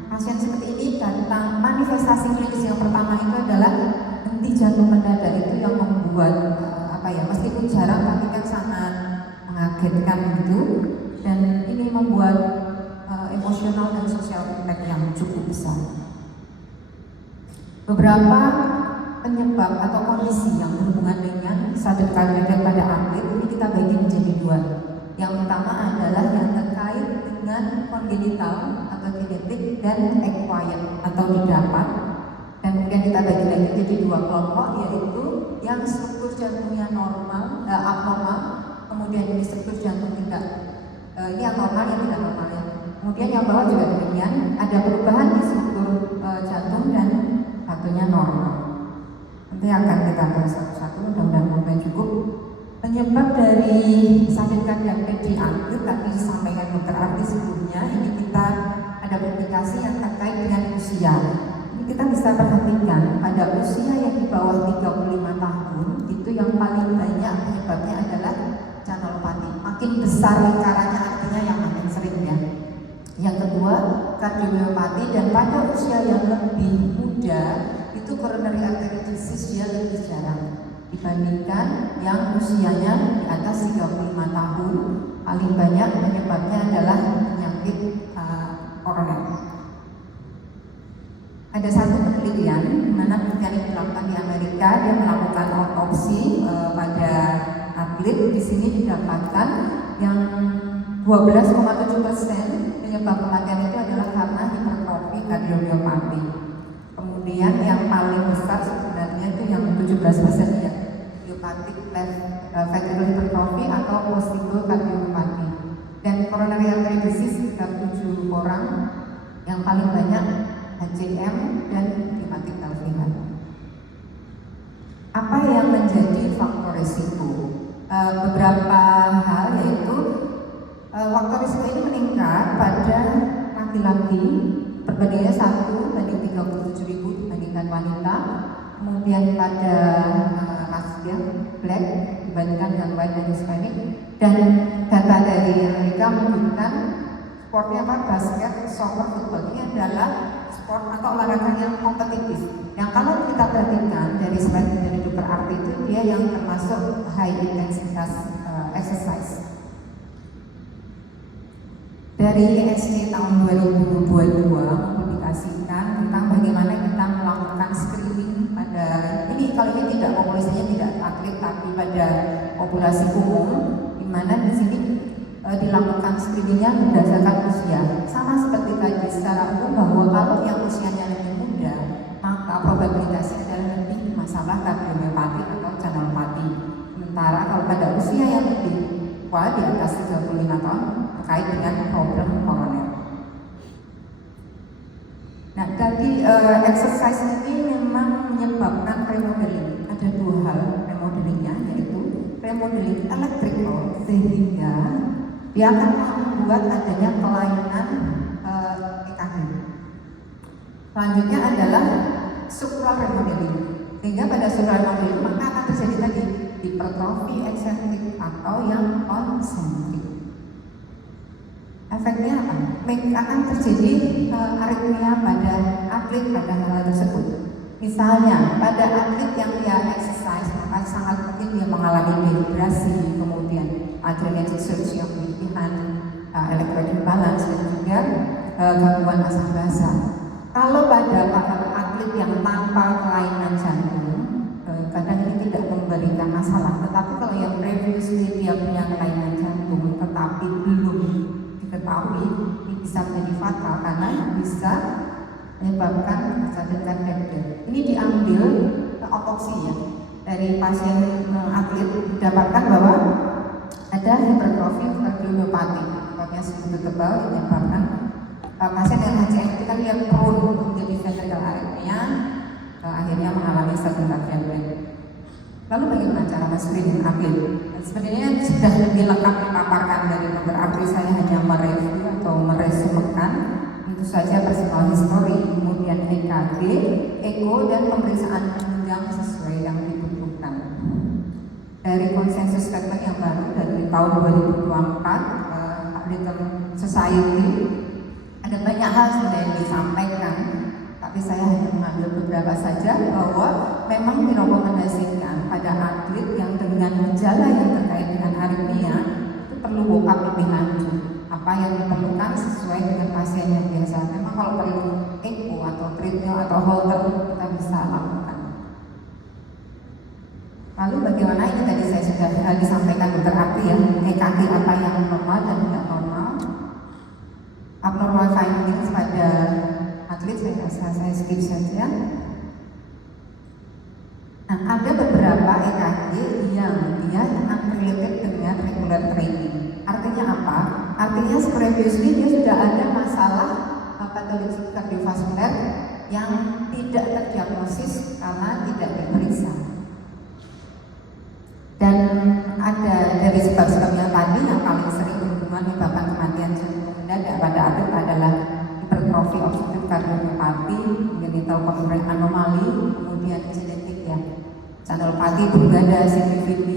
pasien seperti ini datang, manifestasi klinis yang pertama itu adalah henti jantung mendadak. Itu yang membuat meskipun jarang tapi kan sangat mengagetkan gitu, dan ini membuat emosional dan sosial impact yang cukup besar. Beberapa penyebab atau kondisi yang berhubungan dengan sudden cardiac death pada atlet ini kita bagi menjadi 2. Yang pertama adalah yang terkait dengan congenital atau genetik dan acquired atau didapat, dan kemudian kita bagi lagi jadi 2 kelompok, yaitu yang struktur jantungnya abnormal, kemudian ini struktur jantung tidak ini yang normal, yang tidak normal ya. Kemudian yang bawah juga demikian, ada perubahan di struktur jantung dan satunya normal. Nanti akan kita bahas satu-satu, mudah-mudahan waktunya cukup. Penyebab dari sudden cardiac death di atlet tadi disampaikan Dr. Arti sebelumnya, ini kita ada publikasi yang terkait dengan usia. Ini kita bisa perhatikan pada usia yang di bawah 35 tahun itu yang paling banyak penyebabnya adalah channelopathy. Makin besar lingkarannya artinya yang makin sering ya. Yang kedua kardiomyopati, dan pada usia yang lebih muda itu coronary artery disease dia lebih jarang dibandingkan yang usianya di atas 35 tahun. Paling banyak penyebabnya adalah penyakit koroner. Ada satu penelitian di mana penelitian yang dilakukan di Amerika, dia melakukan autopsi pada atlet. Di sini didapatkan yang 12,7% penyebab kematian itu adalah karena hipertrofi kardiomyopati. Kemudian yang paling besar sebenarnya itu yang 17% ya, idiopathic left ventricular hypertrophy atau post-stroke cardiomyopathy. Dan coronary artery disease sekitar 7 orang, yang paling banyak HCM dan rheumatic valve. Apa yang menjadi faktor risiko? Beberapa hal, yaitu faktor risiko ini meningkat pada laki-laki perbandingannya 1:37.000 dibandingkan wanita. Kemudian pada Asia Black dibandingkan dengan white dan Hispanic. Dan data dari Amerika menunjukkan sportnya apa? Basket, soccer, football. Ini adalah sport atau olahraga yang kompetitif. Yang kalau kita perhatikan dari slide dari Dr. Arti itu dia yang termasuk high intensitas exercise. Dari SD tahun 2022 mempublikasikan tentang bagaimana kita melakukan screening pada ini, kalau ini tidak populasinya tidak atlet tapi pada populasi umum, di mana di sini dilakukan screeningnya berdasarkan usia. Sama seperti tadi secara umum bahwa kalau yang usianya lebih muda maka probabilitasnya adalah lebih masalah kardiomiopati atau channelopati. Sementara kalau pada usia yang lebih tua di atas 35 tahun terkait dengan problem koroner. Nah, tadi exercise ini memang menyebabkan remodeling. Ada dua hal remodelingnya, yaitu remodeling elektrikal sehingga dia akan membuat adanya kelainan EKG. Selanjutnya adalah subluar remodeling, sehingga pada subluar remodeling maka akan terjadi tadi hipertrofi eksentrik atau yang konsentrik. Efeknya apa? Akan terjadi aritmia pada atlet pada hal tersebut. Misalnya pada atlet yang dia exercise maka sangat mungkin dia mengalami dehidrasi, kemudian adrenaline surge yang berlebihan, electrolyte imbalance dan juga gangguan asam basah. Kalau pada atlet yang tanpa kelainan jantung, kadang ini tidak memberikan masalah. Tetapi kalau yang previously dia punya kelainan jantung tetapi belum diketahui, ini bisa menjadi fatal karena bisa menyebabkan sudden cardiac death. Ini diambil otopsi ya dari pasien atlet, didapatkan bahwa ada hipertrofi kardiomiopati, otaknya segitu tebal yang menyebabkan pasien dengan HCM itu kan dia prone untuk menjadi ventricular arrhythmia, akhirnya mengalami sudden cardiac death. Lalu bagaimana cara men-screening atlet? Sebenarnya sudah lebih lengkap dipaparkan dari Dr. Arti, saya hanya mereview atau meresumekan. Tentu saja personal history, kemudian EKG, echo dan pemeriksaan penunjang sesuai yang dibutuhkan. Dari konsensus statement yang baru dari tahun 2024 Little Society, ada banyak hal sebenarnya yang disampaikan, tapi saya hanya mengambil beberapa saja bahwa memang direkomendasikan pada atlet yang dengan gejala yang terkait dengan aritmia itu perlu walk up lebih lanjut. Apa yang diperlukan sesuai dengan pasien yang biasa. Memang kalau perlu echo atau treadmill atau halter kita bisa lakukan. Lalu bagaimana, ini tadi saya sudah disampaikan Dr. Arti ya, EKG apa yang normal dan tidak normal. Abnormal findings pada atlet saya skip saja. Nah, ada beberapa EKG yang dia unrelated dengan regular training. Artinya apa? Artinya previously dia sudah ada masalah patologi kardiovaskuler yang tidak terdiagnosis karena tidak diperiksa. Dan ada dari sebab-sebab yang tadi yang paling sering berhubungan menyebabkan kematian jantung mendadak pada atlet adalah hipertrofi obstruktif kardiomiopati, genital coronary anomaly, kemudian genetik ya, channelopati, brugada, CVVD,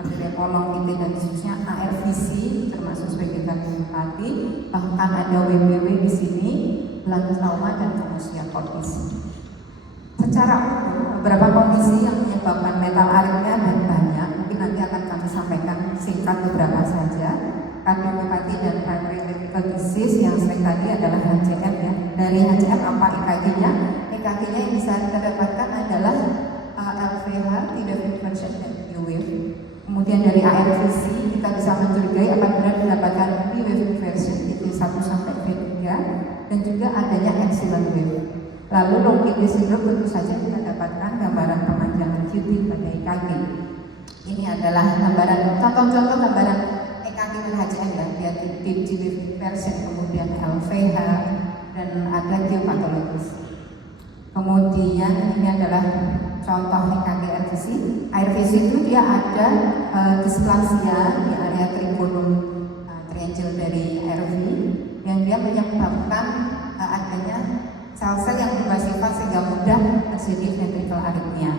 arteria kolong, titik dan seterusnya, ARVC termasuk sebagai kardiomiopati, bahkan ada WBW di sini, lagi trauma dan kemudian kondisi. Secara umum beberapa kondisi yang menyebabkan metal aritmia dan banyak, mungkin nanti akan kami sampaikan singkat beberapa saja. Kardiomiopati dan primary electrical disease yang sering tadi adalah HCM ya. Dari HCM apa EKG-nya? EKG-nya yang bisa kita dapatkan adalah LVH, tidak version dan P-wave. Kemudian dari ARVC kita bisa mencurigai apabila mendapatkan P-wave version itu 1 sampai V3 dan juga adanya epsilon wave. Lalu long kidney syndrome tentu saja kita dapatkan gambaran pemanjangan QT pada EKG. Ini adalah gambaran, contoh-contoh gambaran EKG dan HCM ya, dia P-wave version, kemudian LVH dan ada geopatologis. Kemudian ini adalah contoh EKG RVC. RVC itu dia ada displasia di area trigonum triangle dari RV yang dia menyebabkan adanya sel-sel yang berubah sifat sehingga mudah terjadi ventricular arrhythmia.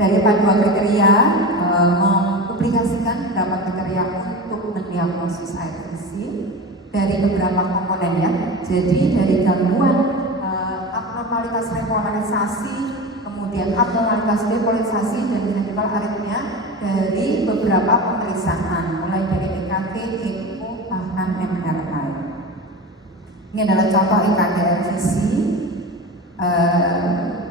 Dari dua kriteria mempublikasikan beberapa kriteria untuk mendiagnosis RVC. dari beberapa komponen ya. Jadi dari gangguan abnormalitas repolarisasi, kemudian abnormalitas depolarisasi dan ventricular arrhythmia dari beberapa pemeriksaan, mulai dari EKG, ECMO, bahkan MRI. Ini adalah contoh EKG RVC,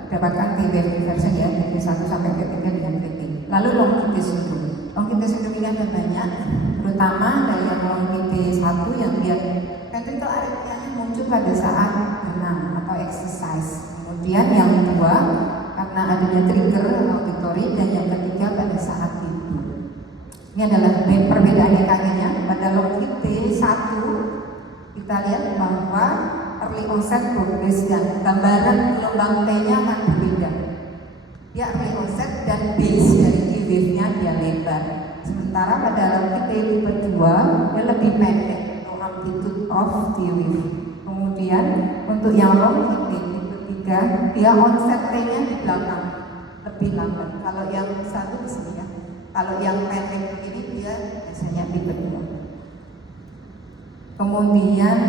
dapatkan TBF version ya, dari 1 sampai P3 dengan PT. Lalu longitudinal syndrome. Longitudinal syndrome ini ada banyak, terutama dari yang longitudinal 1 yang dia ventricular arrhythmia muncul pada saat berenang atau exercise. Kemudian yang kedua karena adanya trigger auditory, dan yang ketiga pada saat tidur. Ini adalah perbedaan EKG-nya. Pada longitudinal 1 kita lihat bahwa early onset progress dan gambaran gelombang T-nya akan berbeda. Dia early onset dan base dari T wave-nya dia lebar. Sementara pada longitudinal tipe 2 dia lebih pendek atau amplitude of T wave. Kemudian untuk yang longitudinal tipe 3 dia onset T-nya di belakang, lebih lambat. Kalau yang satu di sini ya. Kalau yang pendek begini dia biasanya tipe 2. Kemudian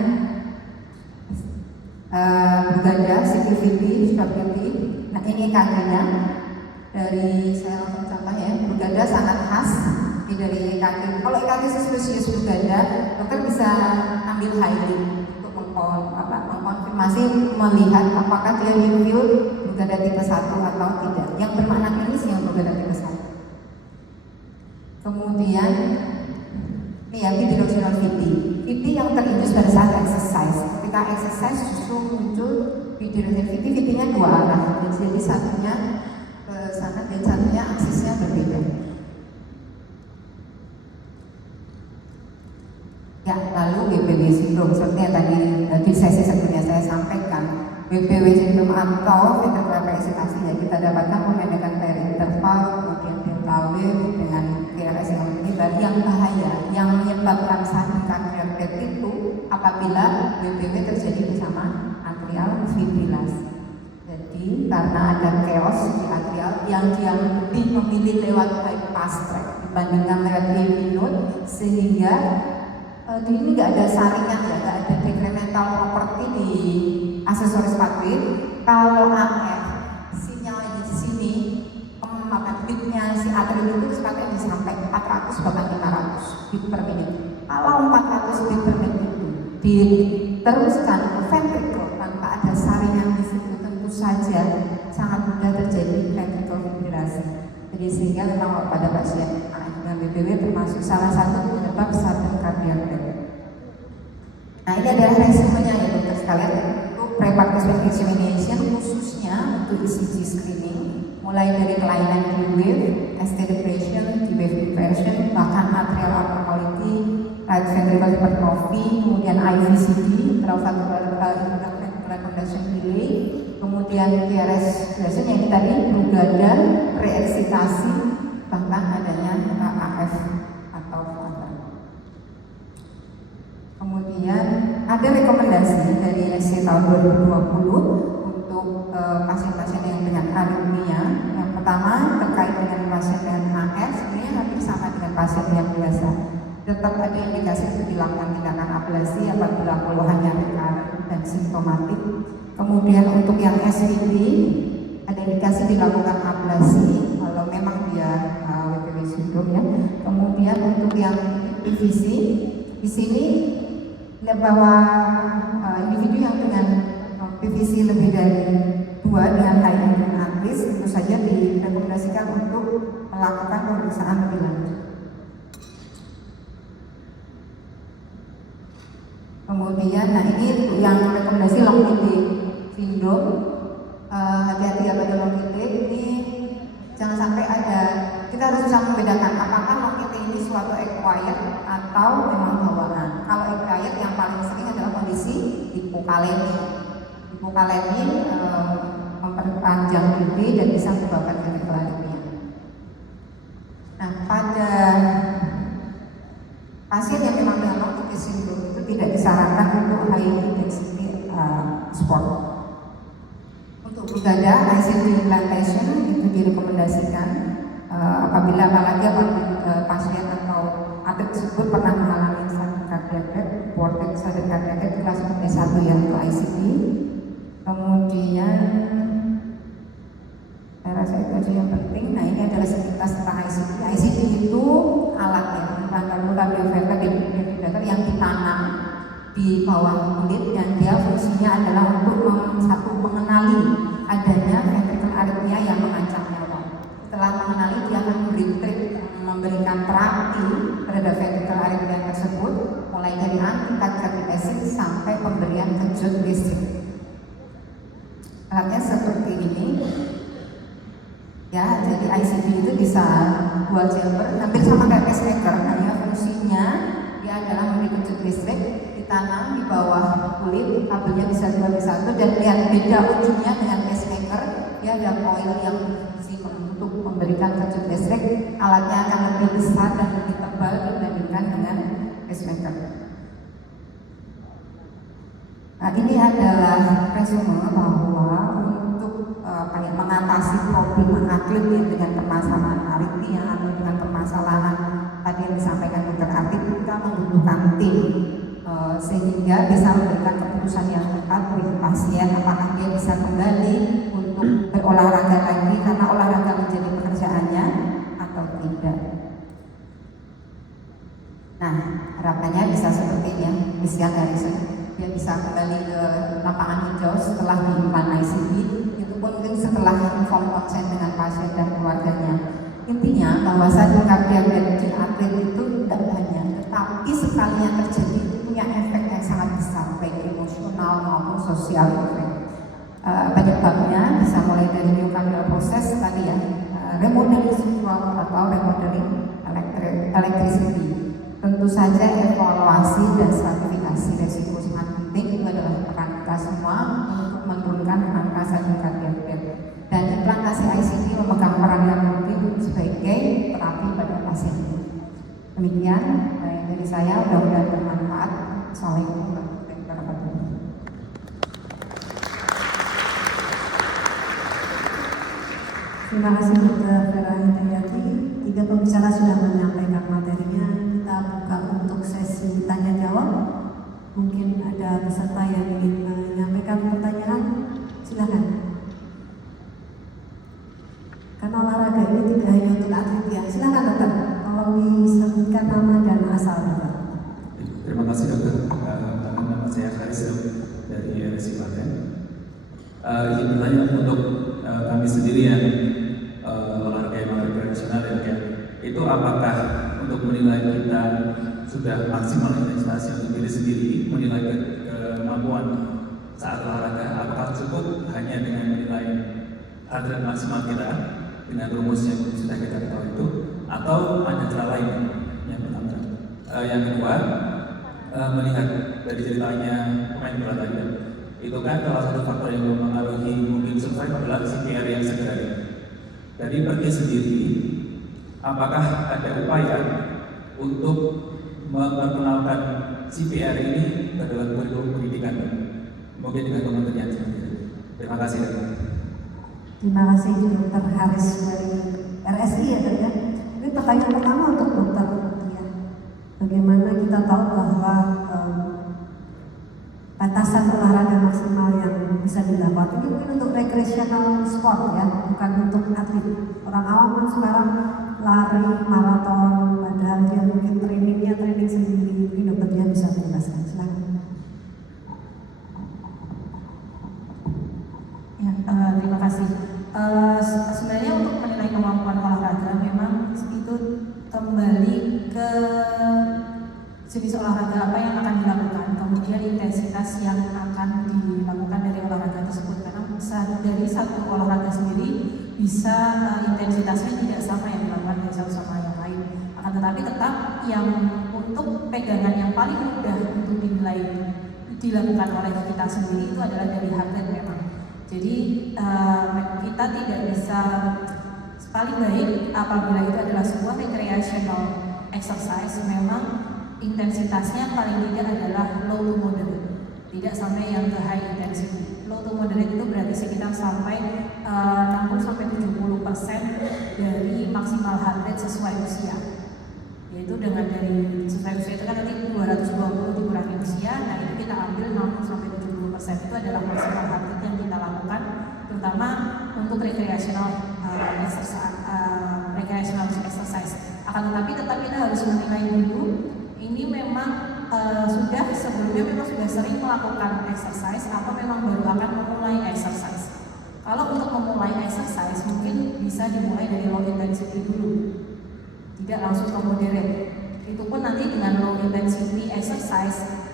berganda, CPVT, stability. Nah ini EKG-nya dari saya langsung contoh ya. Berganda sangat khas dari EKG. Kalau EKG suspicious berganda, dokter bisa ambil highly untuk mengkonfirmasi, melihat apakah dia reveal berganda tipe 1 atau tidak. Yang bermakna klinis yang berganda tipe 1. Kemudian ini ya bidirectional VT. VT yang terindus pada saat exercise. Ketika exercise justru muncul bidirectional VT. VT-nya dua arah. Jadi satunya ke sana dan satunya aksisnya berbeda. Ya, lalu WPW syndrome seperti yang tadi di sesi sebelumnya saya sampaikan. WPW syndrome atau ventricular excitasi ya, kita dapatkan membedakan peri-interval, kemudian delta wave dengan QRS yang menyebar. Yang bahaya, yang menyebabkan sudden cardiac death itu apabila WPW terjadi bersama atrial fibrilasi. Jadi karena ada chaos di atrial yang dia lebih memilih lewat bypass track dibandingkan lewat AV node, sehingga di ini nggak ada saringan ya, nggak ada decremental property di aksesoris pathway. Kalau AF sinyalnya di sini beatnya si atrial itu sepatutnya bisa sampai 400 bahkan 500 beat per menit. Kalau 400 beat per menit itu diteruskan ke ventricle tanpa ada saringan di situ, tentu saja sangat mudah terjadi ventricular fibrillasi. Jadi sehingga memang pada pasien dengan BPW termasuk salah satu penyebab sudden cardiac death. Nah ini adalah resumenya ya dokter sekalian untuk pre-practice examination khususnya untuk ECG screening, mulai dari kelainan D-wave, ST depression, D-wave inversion, bahkan atrial abnormality, right ventricular hypertrophy, kemudian IVCD, intraventricular conduction delay, kemudian QRS biasanya yang tadi berganda, reeksitasi, bahkan adanya AF atau FATA. Kemudian ada rekomendasi dari SC tahun 2020 untuk pasien-pasien yang dengan aritmia. Yang pertama terkait dengan pasien dengan AF, sebenarnya hampir sama dengan pasien yang biasa. Tetap ada indikasi untuk dilakukan tindakan ablasi apabila keluhannya recurrent dan simptomatik. Kemudian untuk yang SVT ada indikasi dilakukan ablasi kalau memang dia WPW syndrome ya. Kemudian untuk yang PVC di sini lihat bahwa individu yang dengan PVC lebih dari 2 dengan high engine atlas tentu saja direkomendasikan untuk melakukan pemeriksaan lebih lanjut. Kemudian, nah ini yang rekomendasi longitudinal syndrome. Hati-hati ya pada longitudinal ini, jangan sampai ada, kita harus bisa membedakan apakah longitudinal ini suatu acquired atau memang bawaan. Kalau acquired yang paling sering adalah kondisi hipokalemi. Hipokalemi memperpanjang BD dan bisa menyebabkan ventricular arrhythmia. Nah, pada pasien yang memang dengan longitudinal syndrome itu tidak disarankan untuk high intensity sport. Untuk berganda ICD implantation itu direkomendasikan apabila apalagi pasien atau atlet tersebut pernah mengalami sudden cardiac death reported sudden cardiac death kelas B1 ya untuk ICD. Kemudian saya rasa itu aja yang penting. Nah, ini adalah sekilas tentang ICD. ICD itu alat ya, intracardiovascular defibrillator yang ditanam di bawah kulit, dan dia fungsinya adalah untuk mengenali adanya ventricular arrhythmia yang mengancam nyawa. Setelah mengenali, dia akan memberikan terapi terhadap ventricular arrhythmia tersebut, mulai dari anticardiac sampai pemberian kejut listrik. Alatnya seperti ini. Ya, jadi ICD itu bisa dual chamber, hampir sama kayak pacemaker. Hanya fungsinya dia adalah memberi kejut listrik, ditanam di bawah kulit, kabelnya bisa 2:1, dan lihat beda ujungnya dengan pacemaker. Dia ada coil yang untuk memberikan kejut listrik. Alatnya akan lebih besar dan lebih tebal dibandingkan dengan pacemaker. Nah, ini adalah resume bahwa mengatasi problem atlet ya, dengan permasalahan aritmia atau dengan permasalahan tadi yang disampaikan Dr. Atik, kita membutuhkan tim sehingga bisa memberikan keputusan yang tepat bagi pasien, apakah dia bisa kembali untuk berolahraga lagi karena olahraga menjadi pekerjaannya atau tidak. Nah, harapannya bisa seperti ini ya, Christian Harrison, dia bisa kembali ke lapangan hijau setelah diimplan ICD, itu pun mungkin setelah inform konsen dengan pasien dan keluarganya. Intinya bahwa satu cardiac death di atlet itu tidak banyak, tetapi sekali yang terjadi itu punya efek yang sangat besar, baik emosional maupun sosial efek. Penyebabnya bisa mulai dari myocardial proses tadi ya, remodeling struktural atau remodeling electricity. Tentu saja evaluasi dan stratifikasi resiko sangat penting, itu adalah peran kita semua untuk menurunkan angka sudden cardiac death. Dan implantasi ICD memegang peran yang penting sebagai terapi pada pasien. Demikian dari saya, mudah-mudahan bermanfaat. Assalamualaikum warahmatullahi wabarakatuh. Terima kasih Dr. Vera Hidayati. 3 pembicara sudah menyampaikan materinya. Kita buka untuk sesi tanya jawab. Mungkin ada peserta yang ingin menyampaikan pertanyaan, silakan. Karena olahraga ini tidak hanya untuk atlet ya. Silakan dokter, tolong disebutkan nama dan asal dokter. Terima kasih dokter. Nama saya Haris dari RSI Klaten. Izin bertanya untuk kami sendiri yang olahraga rekreasional ya, itu apakah untuk menilai kita sudah maksimal intensitas untuk diri sendiri, menilai kemampuan saat olahraga, apakah cukup hanya dengan menilai kadar maksimal kita dengan rumus yang sudah kita ketahui itu, atau ada cara lain? Yang pertama. Yang kedua, melihat dari ceritanya pemain bola tadi, itu kan salah satu faktor yang mempengaruhi mungkin survive adalah CPR yang segera. Dari pergi sendiri, apakah ada upaya untuk memperkenalkan CPR ini ke dalam kurikulum pendidikan, mungkin dengan kementerian sendiri? Terima kasih. Terima kasih Dr. Haris dari RSI ya dok ya. Ini pertanyaan pertama untuk dokter ya. Bagaimana kita tahu bahwa batasan olahraga maksimal yang bisa dilakukan ini mungkin untuk recreational sport ya, bukan untuk atlet. Orang awam kan sekarang lari maraton, padahal dia mungkin trainingnya training sendiri. Mungkin dokter dia bisa menjelaskan. Silakan. Ya, terima kasih. Sebenarnya untuk menilai kemampuan olahraga memang itu kembali ke jenis olahraga apa yang akan dilakukan, kemudian intensitas yang akan dilakukan dari olahraga tersebut. Karena dari satu olahraga sendiri bisa intensitasnya tidak sama yang dilakukan dari satu sama yang lain. Akan tetapi tetap yang untuk pegangan yang paling mudah untuk dinilai dilakukan oleh kita sendiri itu adalah dari heart rate memang. Jadi kita tidak bisa, paling baik apabila itu adalah sebuah recreational exercise, memang intensitasnya paling tidak adalah low to moderate, tidak sampai yang ke high intensity. Low to moderate itu berarti sekitar sampai 60-70% dari maksimal heart rate sesuai usia. yaitu dengan dari sesuai usia itu kan nanti 220 dikurangi usia, nah itu kita ambil 60-70% itu adalah maksimal heart rate yang kita lakukan, terutama untuk recreational exercise. Akan tetapi tetap kita harus menilai dulu, ini memang sebelumnya memang sudah sering melakukan exercise atau memang baru akan memulai exercise. Kalau untuk memulai exercise mungkin bisa dimulai dari low intensity dulu, tidak langsung ke moderate. Itu pun nanti dengan low intensity exercise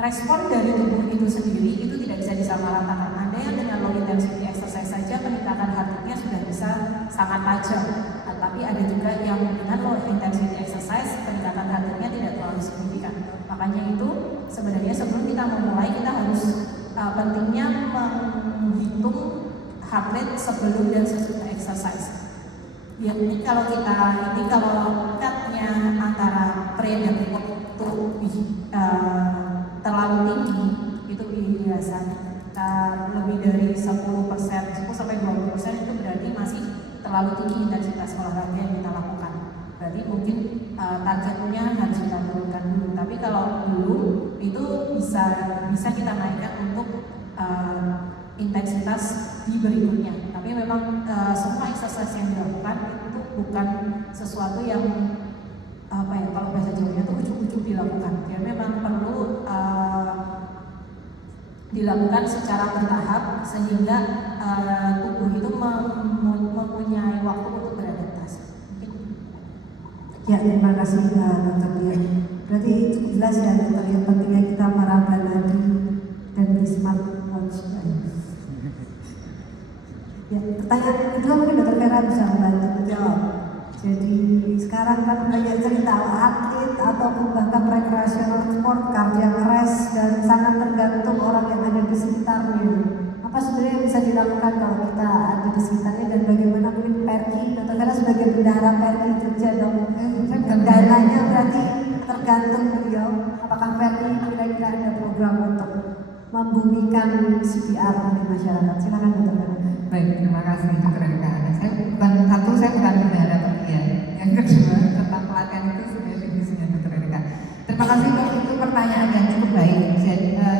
respon dari tubuh itu sendiri itu tidak bisa disamaratakan. Ada yang dengan low intensity exercise saja peningkatan heart rate-nya sudah bisa sangat tajam, tapi ada juga yang dengan low intensity exercise peningkatan heart rate-nya tidak terlalu signifikan. Makanya itu sebenarnya sebelum kita memulai kita harus pentingnya menghitung heart rate sebelum dan sesudah exercise. Ya, kalau cutnya antara pre dan waktu terlalu tinggi, itu biasanya lebih dari 10% itu berarti masih terlalu tinggi intensitas olahraga yang kita lakukan. Berarti mungkin targetnya harus kita turunkan dulu. Tapi kalau dulu itu bisa kita naikkan untuk intensitas di berikutnya. Tapi memang semua exercise yang dilakukan itu bukan sesuatu yang kalau bahasa Jawanya itu ujuk-ujuk dilakukan. Ya memang perlu dilakukan secara bertahap sehingga tubuh itu mempunyai waktu untuk beradaptasi. Ya, terima kasih Dr. Dian. Berarti cukup jelas ya Dr. yang pentingnya kita meraba nadi dan di smartwatch. Ya, pertanyaan kedua mungkin Dr. Vera bisa membantu menjawab. Jadi sekarang kan banyak cerita atlet ataupun bahkan rekreasional sport, cardiac arrest, dan sangat tergantung orang yang ada di sekitarnya. Apa sebenarnya yang bisa dilakukan kalau kita ada di sekitarnya dan bagaimana mungkin Perki, Dr. Vera sebagai bendahara Perki kerja dong. Dananya berarti tergantung beliau. Apakah Perki kira-kira ada program untuk membumikan CPR di masyarakat? Silakan Dr. Vera. Baik, terima kasih Dr. Erika. Saya bukan bendahara Perki. Yang kedua tentang pelatihan itu sudah divisinya Dr. Erika. Terima kasih untuk itu pertanyaan yang cukup baik.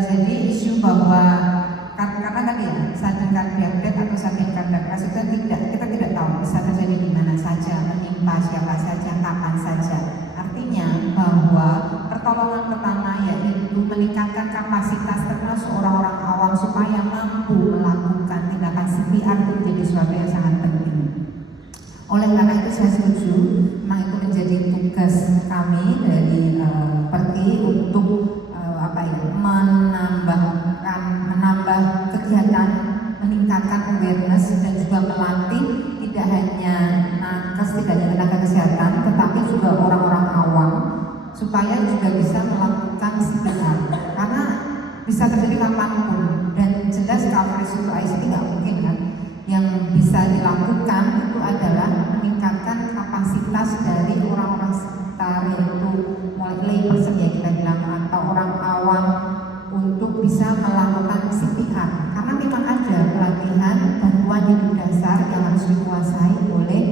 Jadi isu bahwa karena tadi ya sudden cardiac death atau sudden cardiac arrest itu kita tidak tahu bisa terjadi di mana saja, menimpa siapa saja, kapan saja. Artinya bahwa pertolongan pertama yaitu meningkatkan kapasitas termasuk orang-orang awam supaya mampu melakukan tindakan CPR itu menjadi sesuatu yang sangat penting. Oleh karena itu saya setuju, memang itu menjadi tugas kami dari Perki untuk menambah kegiatan, meningkatkan awareness dan juga melatih tidak hanya nakes, tidak hanya tenaga kesehatan, tetapi juga orang-orang awam supaya juga bisa melakukan CPR karena bisa terjadi kapanpun dan jelas coverage untuk ICD nggak mungkin kan. Yang bisa dilakukan itu adalah meningkatkan kapasitas dari orang-orang sekitar, yaitu mulai lay person ya kita bilang atau orang awam untuk bisa melakukan CPR karena memang ada pelatihan bantuan hidup dasar yang harus dikuasai oleh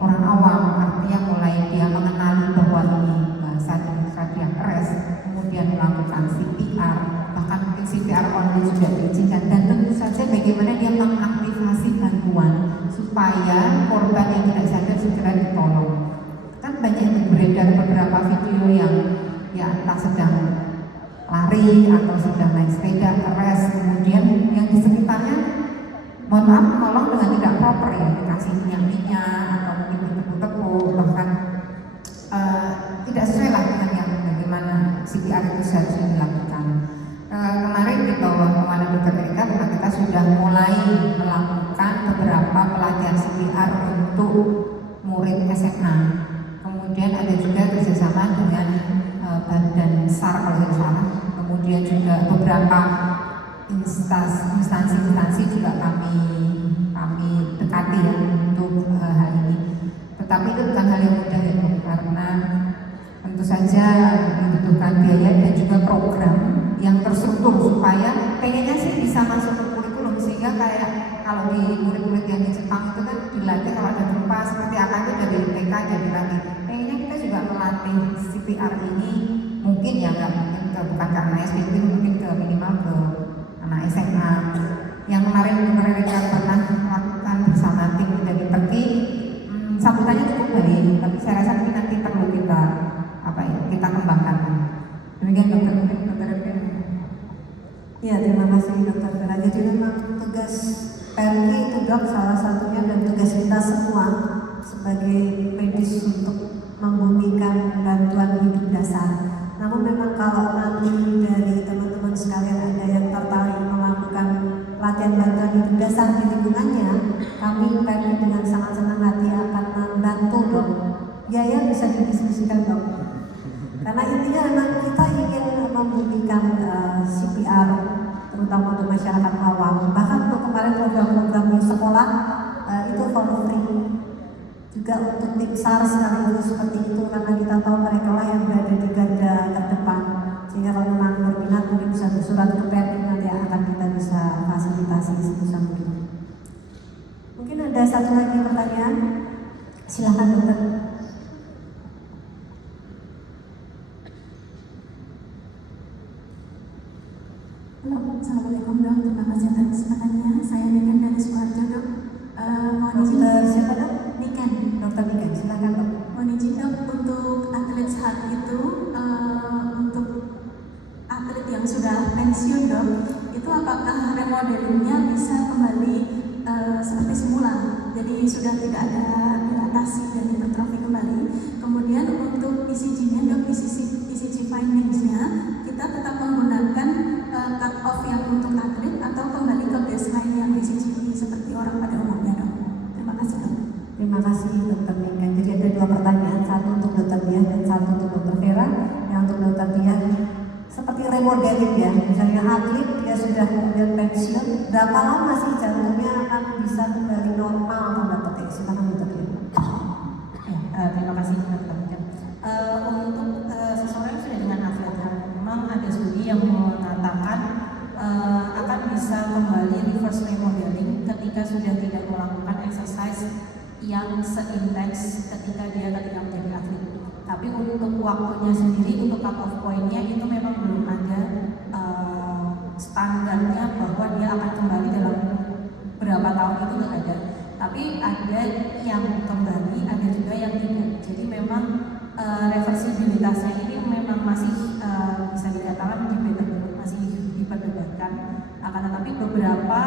orang awam, artinya mulai dia mengenali bahwa ini sudden cardiac arrest, kemudian melakukan CPR, bahkan mungkin CPR only juga diizinkan, dan tentu saja bagaimana dia mengaktifasi bantuan supaya korban yang tidak sadar segera ditolong. Kan banyak beredar beberapa video yang ya entah sedang lari atau sedang naik sepeda arrest, kemudian yang di sekitarnya mohon maaf tolong dengan tidak proper ya, dikasih minyak-minyak atau mungkin bertepuk-tepuk, bahkan tidak sesuai lah dengan yang bagaimana CPR itu seharusnya dilakukan. Kemarin di bawah kemana Dr. Erika kita sudah mulai melakukan beberapa pelatihan CPR untuk murid SMA. Kemudian ada juga kerjasama dengan Badan SAR kalau tidak salah. Kemudian juga beberapa instansi juga kami dekati ya untuk hal ini. Tetapi itu bukan hal yang mudah ya, karena tentu saja membutuhkan biaya dan juga program yang terstruktur supaya pengennya sih bisa masuk ke kurikulum, sehingga kayak kalau di murid-murid yang di Jepang itu kan dilatih kalau ada gempa seperti apa itu dari TK jadi lagi pelatih CPR ini mungkin ya nggak mungkin ke, bukan karena SPP, mungkin ke minimal ke anak SMA yang kemarin mereka pernah melakukan bersama tim dari Turki. Sambutannya cukup baik, tapi saya rasa ini nanti perlu kita kita kembangkan. Demikian dokter. Ya, terima kasih dokter Vera. Jadi memang tugas PMI itu dok salah satunya dan tugas kita semua sebagai medis untuk membumikan bantuan hidup dasar. Namun memang kalau nanti dari teman-teman sekalian ada yang tertarik melakukan latihan bantuan hidup dasar di lingkungannya, kami PMI dengan sangat senang hati akan membantu dok. Biaya bisa didiskusikan dok. Karena intinya memang kita ingin membumikan CPR terutama untuk masyarakat awam. Bahkan untuk kemarin program-program di sekolah itu for free. Juga untuk tim SAR sekaligus seperti itu karena kita tahu mereka lah yang berada di garda terdepan. Sehingga kalau memang berminat mungkin bisa bersurat ke PMI nanti akan kita bisa fasilitasi sebisa mungkin. Mungkin ada satu lagi pertanyaan. Silakan dokter. Halo, assalamualaikum dok. Terima kasih atas kesempatannya. Saya Niken dari Sukoharjo dok. Mohon izin. Dokter siapa dok? Niken. Dokter Niken, silakan dok. Mohon izin dok, untuk atlet saat itu, untuk atlet yang sudah pensiun dok, itu apakah remodelingnya bisa kembali seperti semula? Jadi sudah tidak ada dilatasi dan hipertrofi kembali. Kemudian untuk ECG-nya dok, ECG findings-nya kita tetap menggunakan cut off yang untuk atlet atau kembali ke baseline yang ECG seperti orang pada umumnya dok. Terima kasih dok. Terima kasih dokter Niken. Jadi ada dua pertanyaan, satu untuk dokter Diah dan satu untuk dokter Vera. Yang untuk dokter Diah seperti remodeling ya, misalnya atlet dia sudah kemudian pensiun, berapa lama sih jantungnya akan bisa kembali normal atau dapat silakan dokter Diah. Terima kasih dokter. Untuk seseorang yang sudah dengan atlet memang ada studi yang mengatakan akan bisa kembali reverse remodeling ketika sudah tidak melakukan exercise yang seintens ketika menjadi atlet. Tapi untuk waktunya sendiri, untuk cut off point-nya itu memang belum ada standarnya bahwa dia akan kembali dalam berapa tahun, itu nggak ada. Tapi ada yang kembali, ada juga yang tidak. Jadi memang reversibilitasnya ini memang masih bisa dikatakan masih diperdebatkan. Akan tetapi beberapa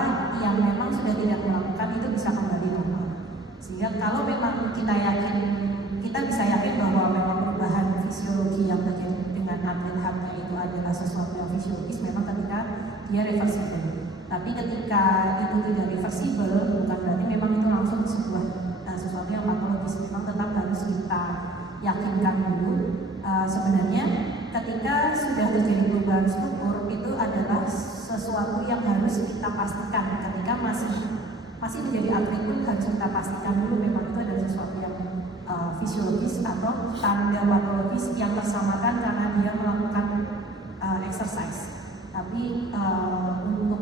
yang memang sudah tidak melakukan itu bisa kembali normal. Sehingga kalau memang kita bisa yakin bahwa memang perubahan fisiologi yang terjadi dengan atlet HAPnya itu adalah sesuatu yang fisiologis, memang ketika dia reversible. Tapi ketika itu tidak reversible, bukan berarti memang itu langsung sesuatu yang patologis. Memang tetap harus kita yakinkan dulu. Sebenarnya ketika sudah terjadi perubahan struktur itu adalah sesuatu yang harus kita pastikan. Ketika masih menjadi atlet pun harus kita pastikan dulu memang itu adalah sesuatu yang fisiologis atau tanda patologis yang tersamakan karena dia melakukan exercise. Tapi untuk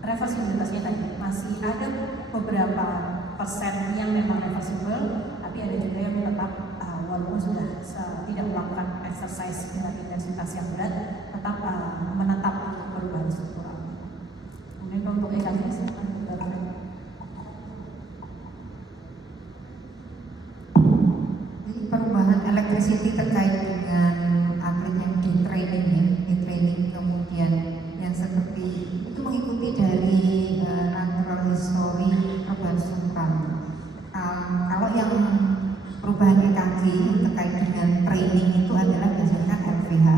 reversibilitasnya tadi masih ada beberapa persen yang memang reversible, tapi ada juga yang tetap walaupun sudah tidak melakukan exercise dengan intensitas yang berat, tetap menetap perubahan struktural. Kemudian untuk EKG perubahan electricity terkait dengan atlet yang di training kemudian yang seperti itu mengikuti dari natural history perubahan struktural. Kalau yang perubahan EKG terkait dengan training itu adalah berdasarkan LVH,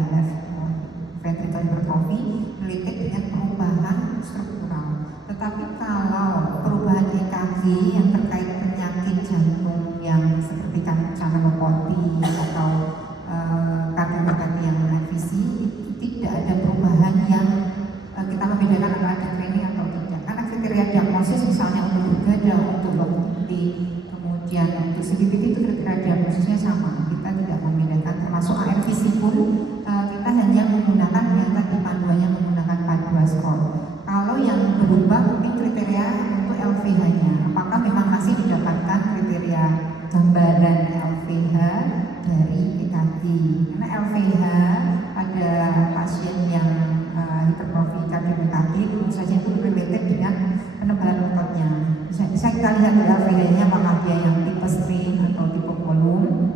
ventricular hypertrophy, related dengan perubahan struktural. Tetapi kalau perubahan EKG yang terkait penyakit jantung yang seperti channelopathy atau kardiopati yang revisi, itu tidak ada perubahan yang kita membedakan antara ada training atau tidak. Karena kriteria diagnosis misalnya untuk bergada, untuk longevity, kemudian untuk CVT itu kriteria diagnosisnya sama. Kita tidak membedakan, termasuk ARVC pun kita hanya menggunakan yang tadi panduannya menggunakan PAD-2 score. Kalau yang berubah mungkin kriteria untuk LVH-nya, apakah memang masih didapatkan kriteria gambaran LVH dari EKG hati. Karena LVH ada pasien yang hipertrofi kardiometabik, tentu saja itu related dengan penebalan ototnya. Bisa kita lihat di LVH-nya apakah dia yang tipe string atau tipe volume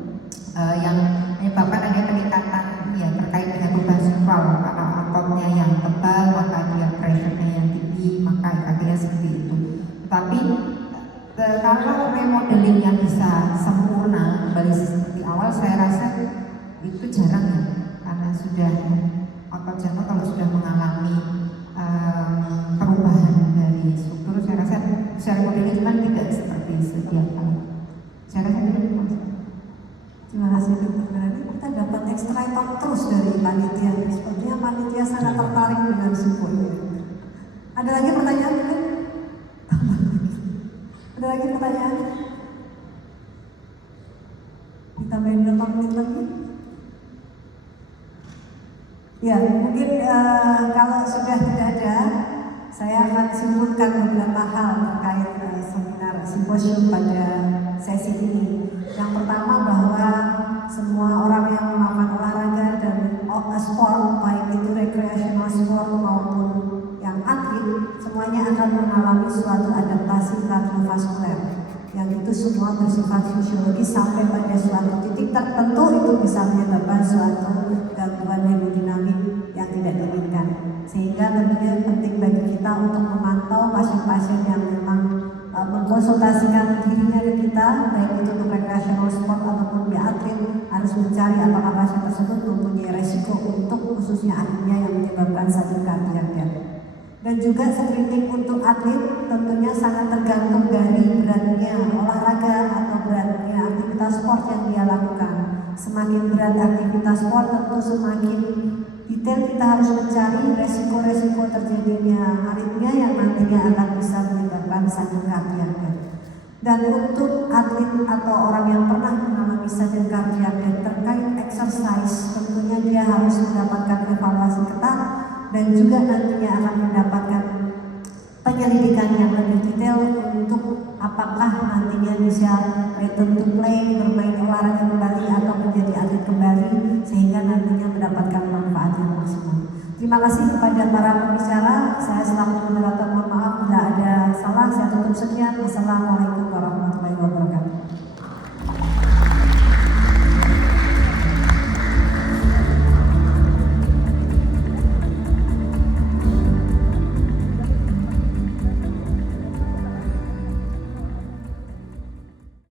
yang menyebabkan adanya peningkatan ya terkait dengan beban sentral. Karena ototnya yang tebal maka dia pressure-nya yang tinggi, maka akhirnya seperti itu. Tetapi kalau remodelingnya bisa sempurna kembali seperti awal, saya rasa itu jarang ya, karena sudah otot jantung kalau sudah mengalami perubahan dari struktur, saya rasa bisa remodeling cuma tidak seperti setiap kali. Saya rasa itu Mas. Terima kasih Dokter Berani. Kita dapat extra talk terus dari panitia. Sepertinya panitia sangat tertarik dengan Simpoi. Ada lagi pertanyaan mungkin? Ada lagi pertanyaan? Ditambahin berapa menit lagi? Ya, mungkin kalau sudah tidak ada, saya akan simpulkan beberapa hal terkait seminar simposium pada sesi ini. Yang pertama bahwa semua orang yang melakukan olahraga dan sport, baik itu recreational sport maupun yang atlet, semuanya akan mengalami suatu adaptasi kardiovaskuler yang itu semua bersifat fisiologis sampai pada suatu titik tertentu itu bisa menyebabkan suatu gangguan hemodinamik yang tidak diinginkan. Sehingga tentunya penting bagi kita untuk memantau pasien-pasien yang memang mengkonsultasikan dirinya ke kita, baik itu untuk recreational sport ataupun di atlet, harus mencari apakah pasien tersebut mempunyai resiko untuk khususnya aritmia yang menyebabkan sakit kardiak. Dan juga screening untuk atlet tentunya sangat tergantung dari beratnya olahraga atau beratnya aktivitas sport yang dia lakukan. Semakin berat aktivitas sport tentu semakin detail kita harus mencari resiko-resiko terjadinya aritmia yang nantinya akan bisa menyebabkan sakit kardiak. Dan untuk atlet atau orang yang pernah mengalami sakit kardiak dan terkait exercise, tentunya dia harus mendapatkan evaluasi ketat dan juga nantinya akan mendapatkan penyelidikan yang lebih detail untuk apakah nantinya bisa return to play, bermain olahraga kembali atau menjadi atlet kembali sehingga nantinya mendapatkan manfaat yang maksimal. Terima kasih kepada para pembicara. Saya selaku moderator mohon maaf bila ada salah. Saya tutup sekian. Wassalamualaikum warahmatullahi wabarakatuh.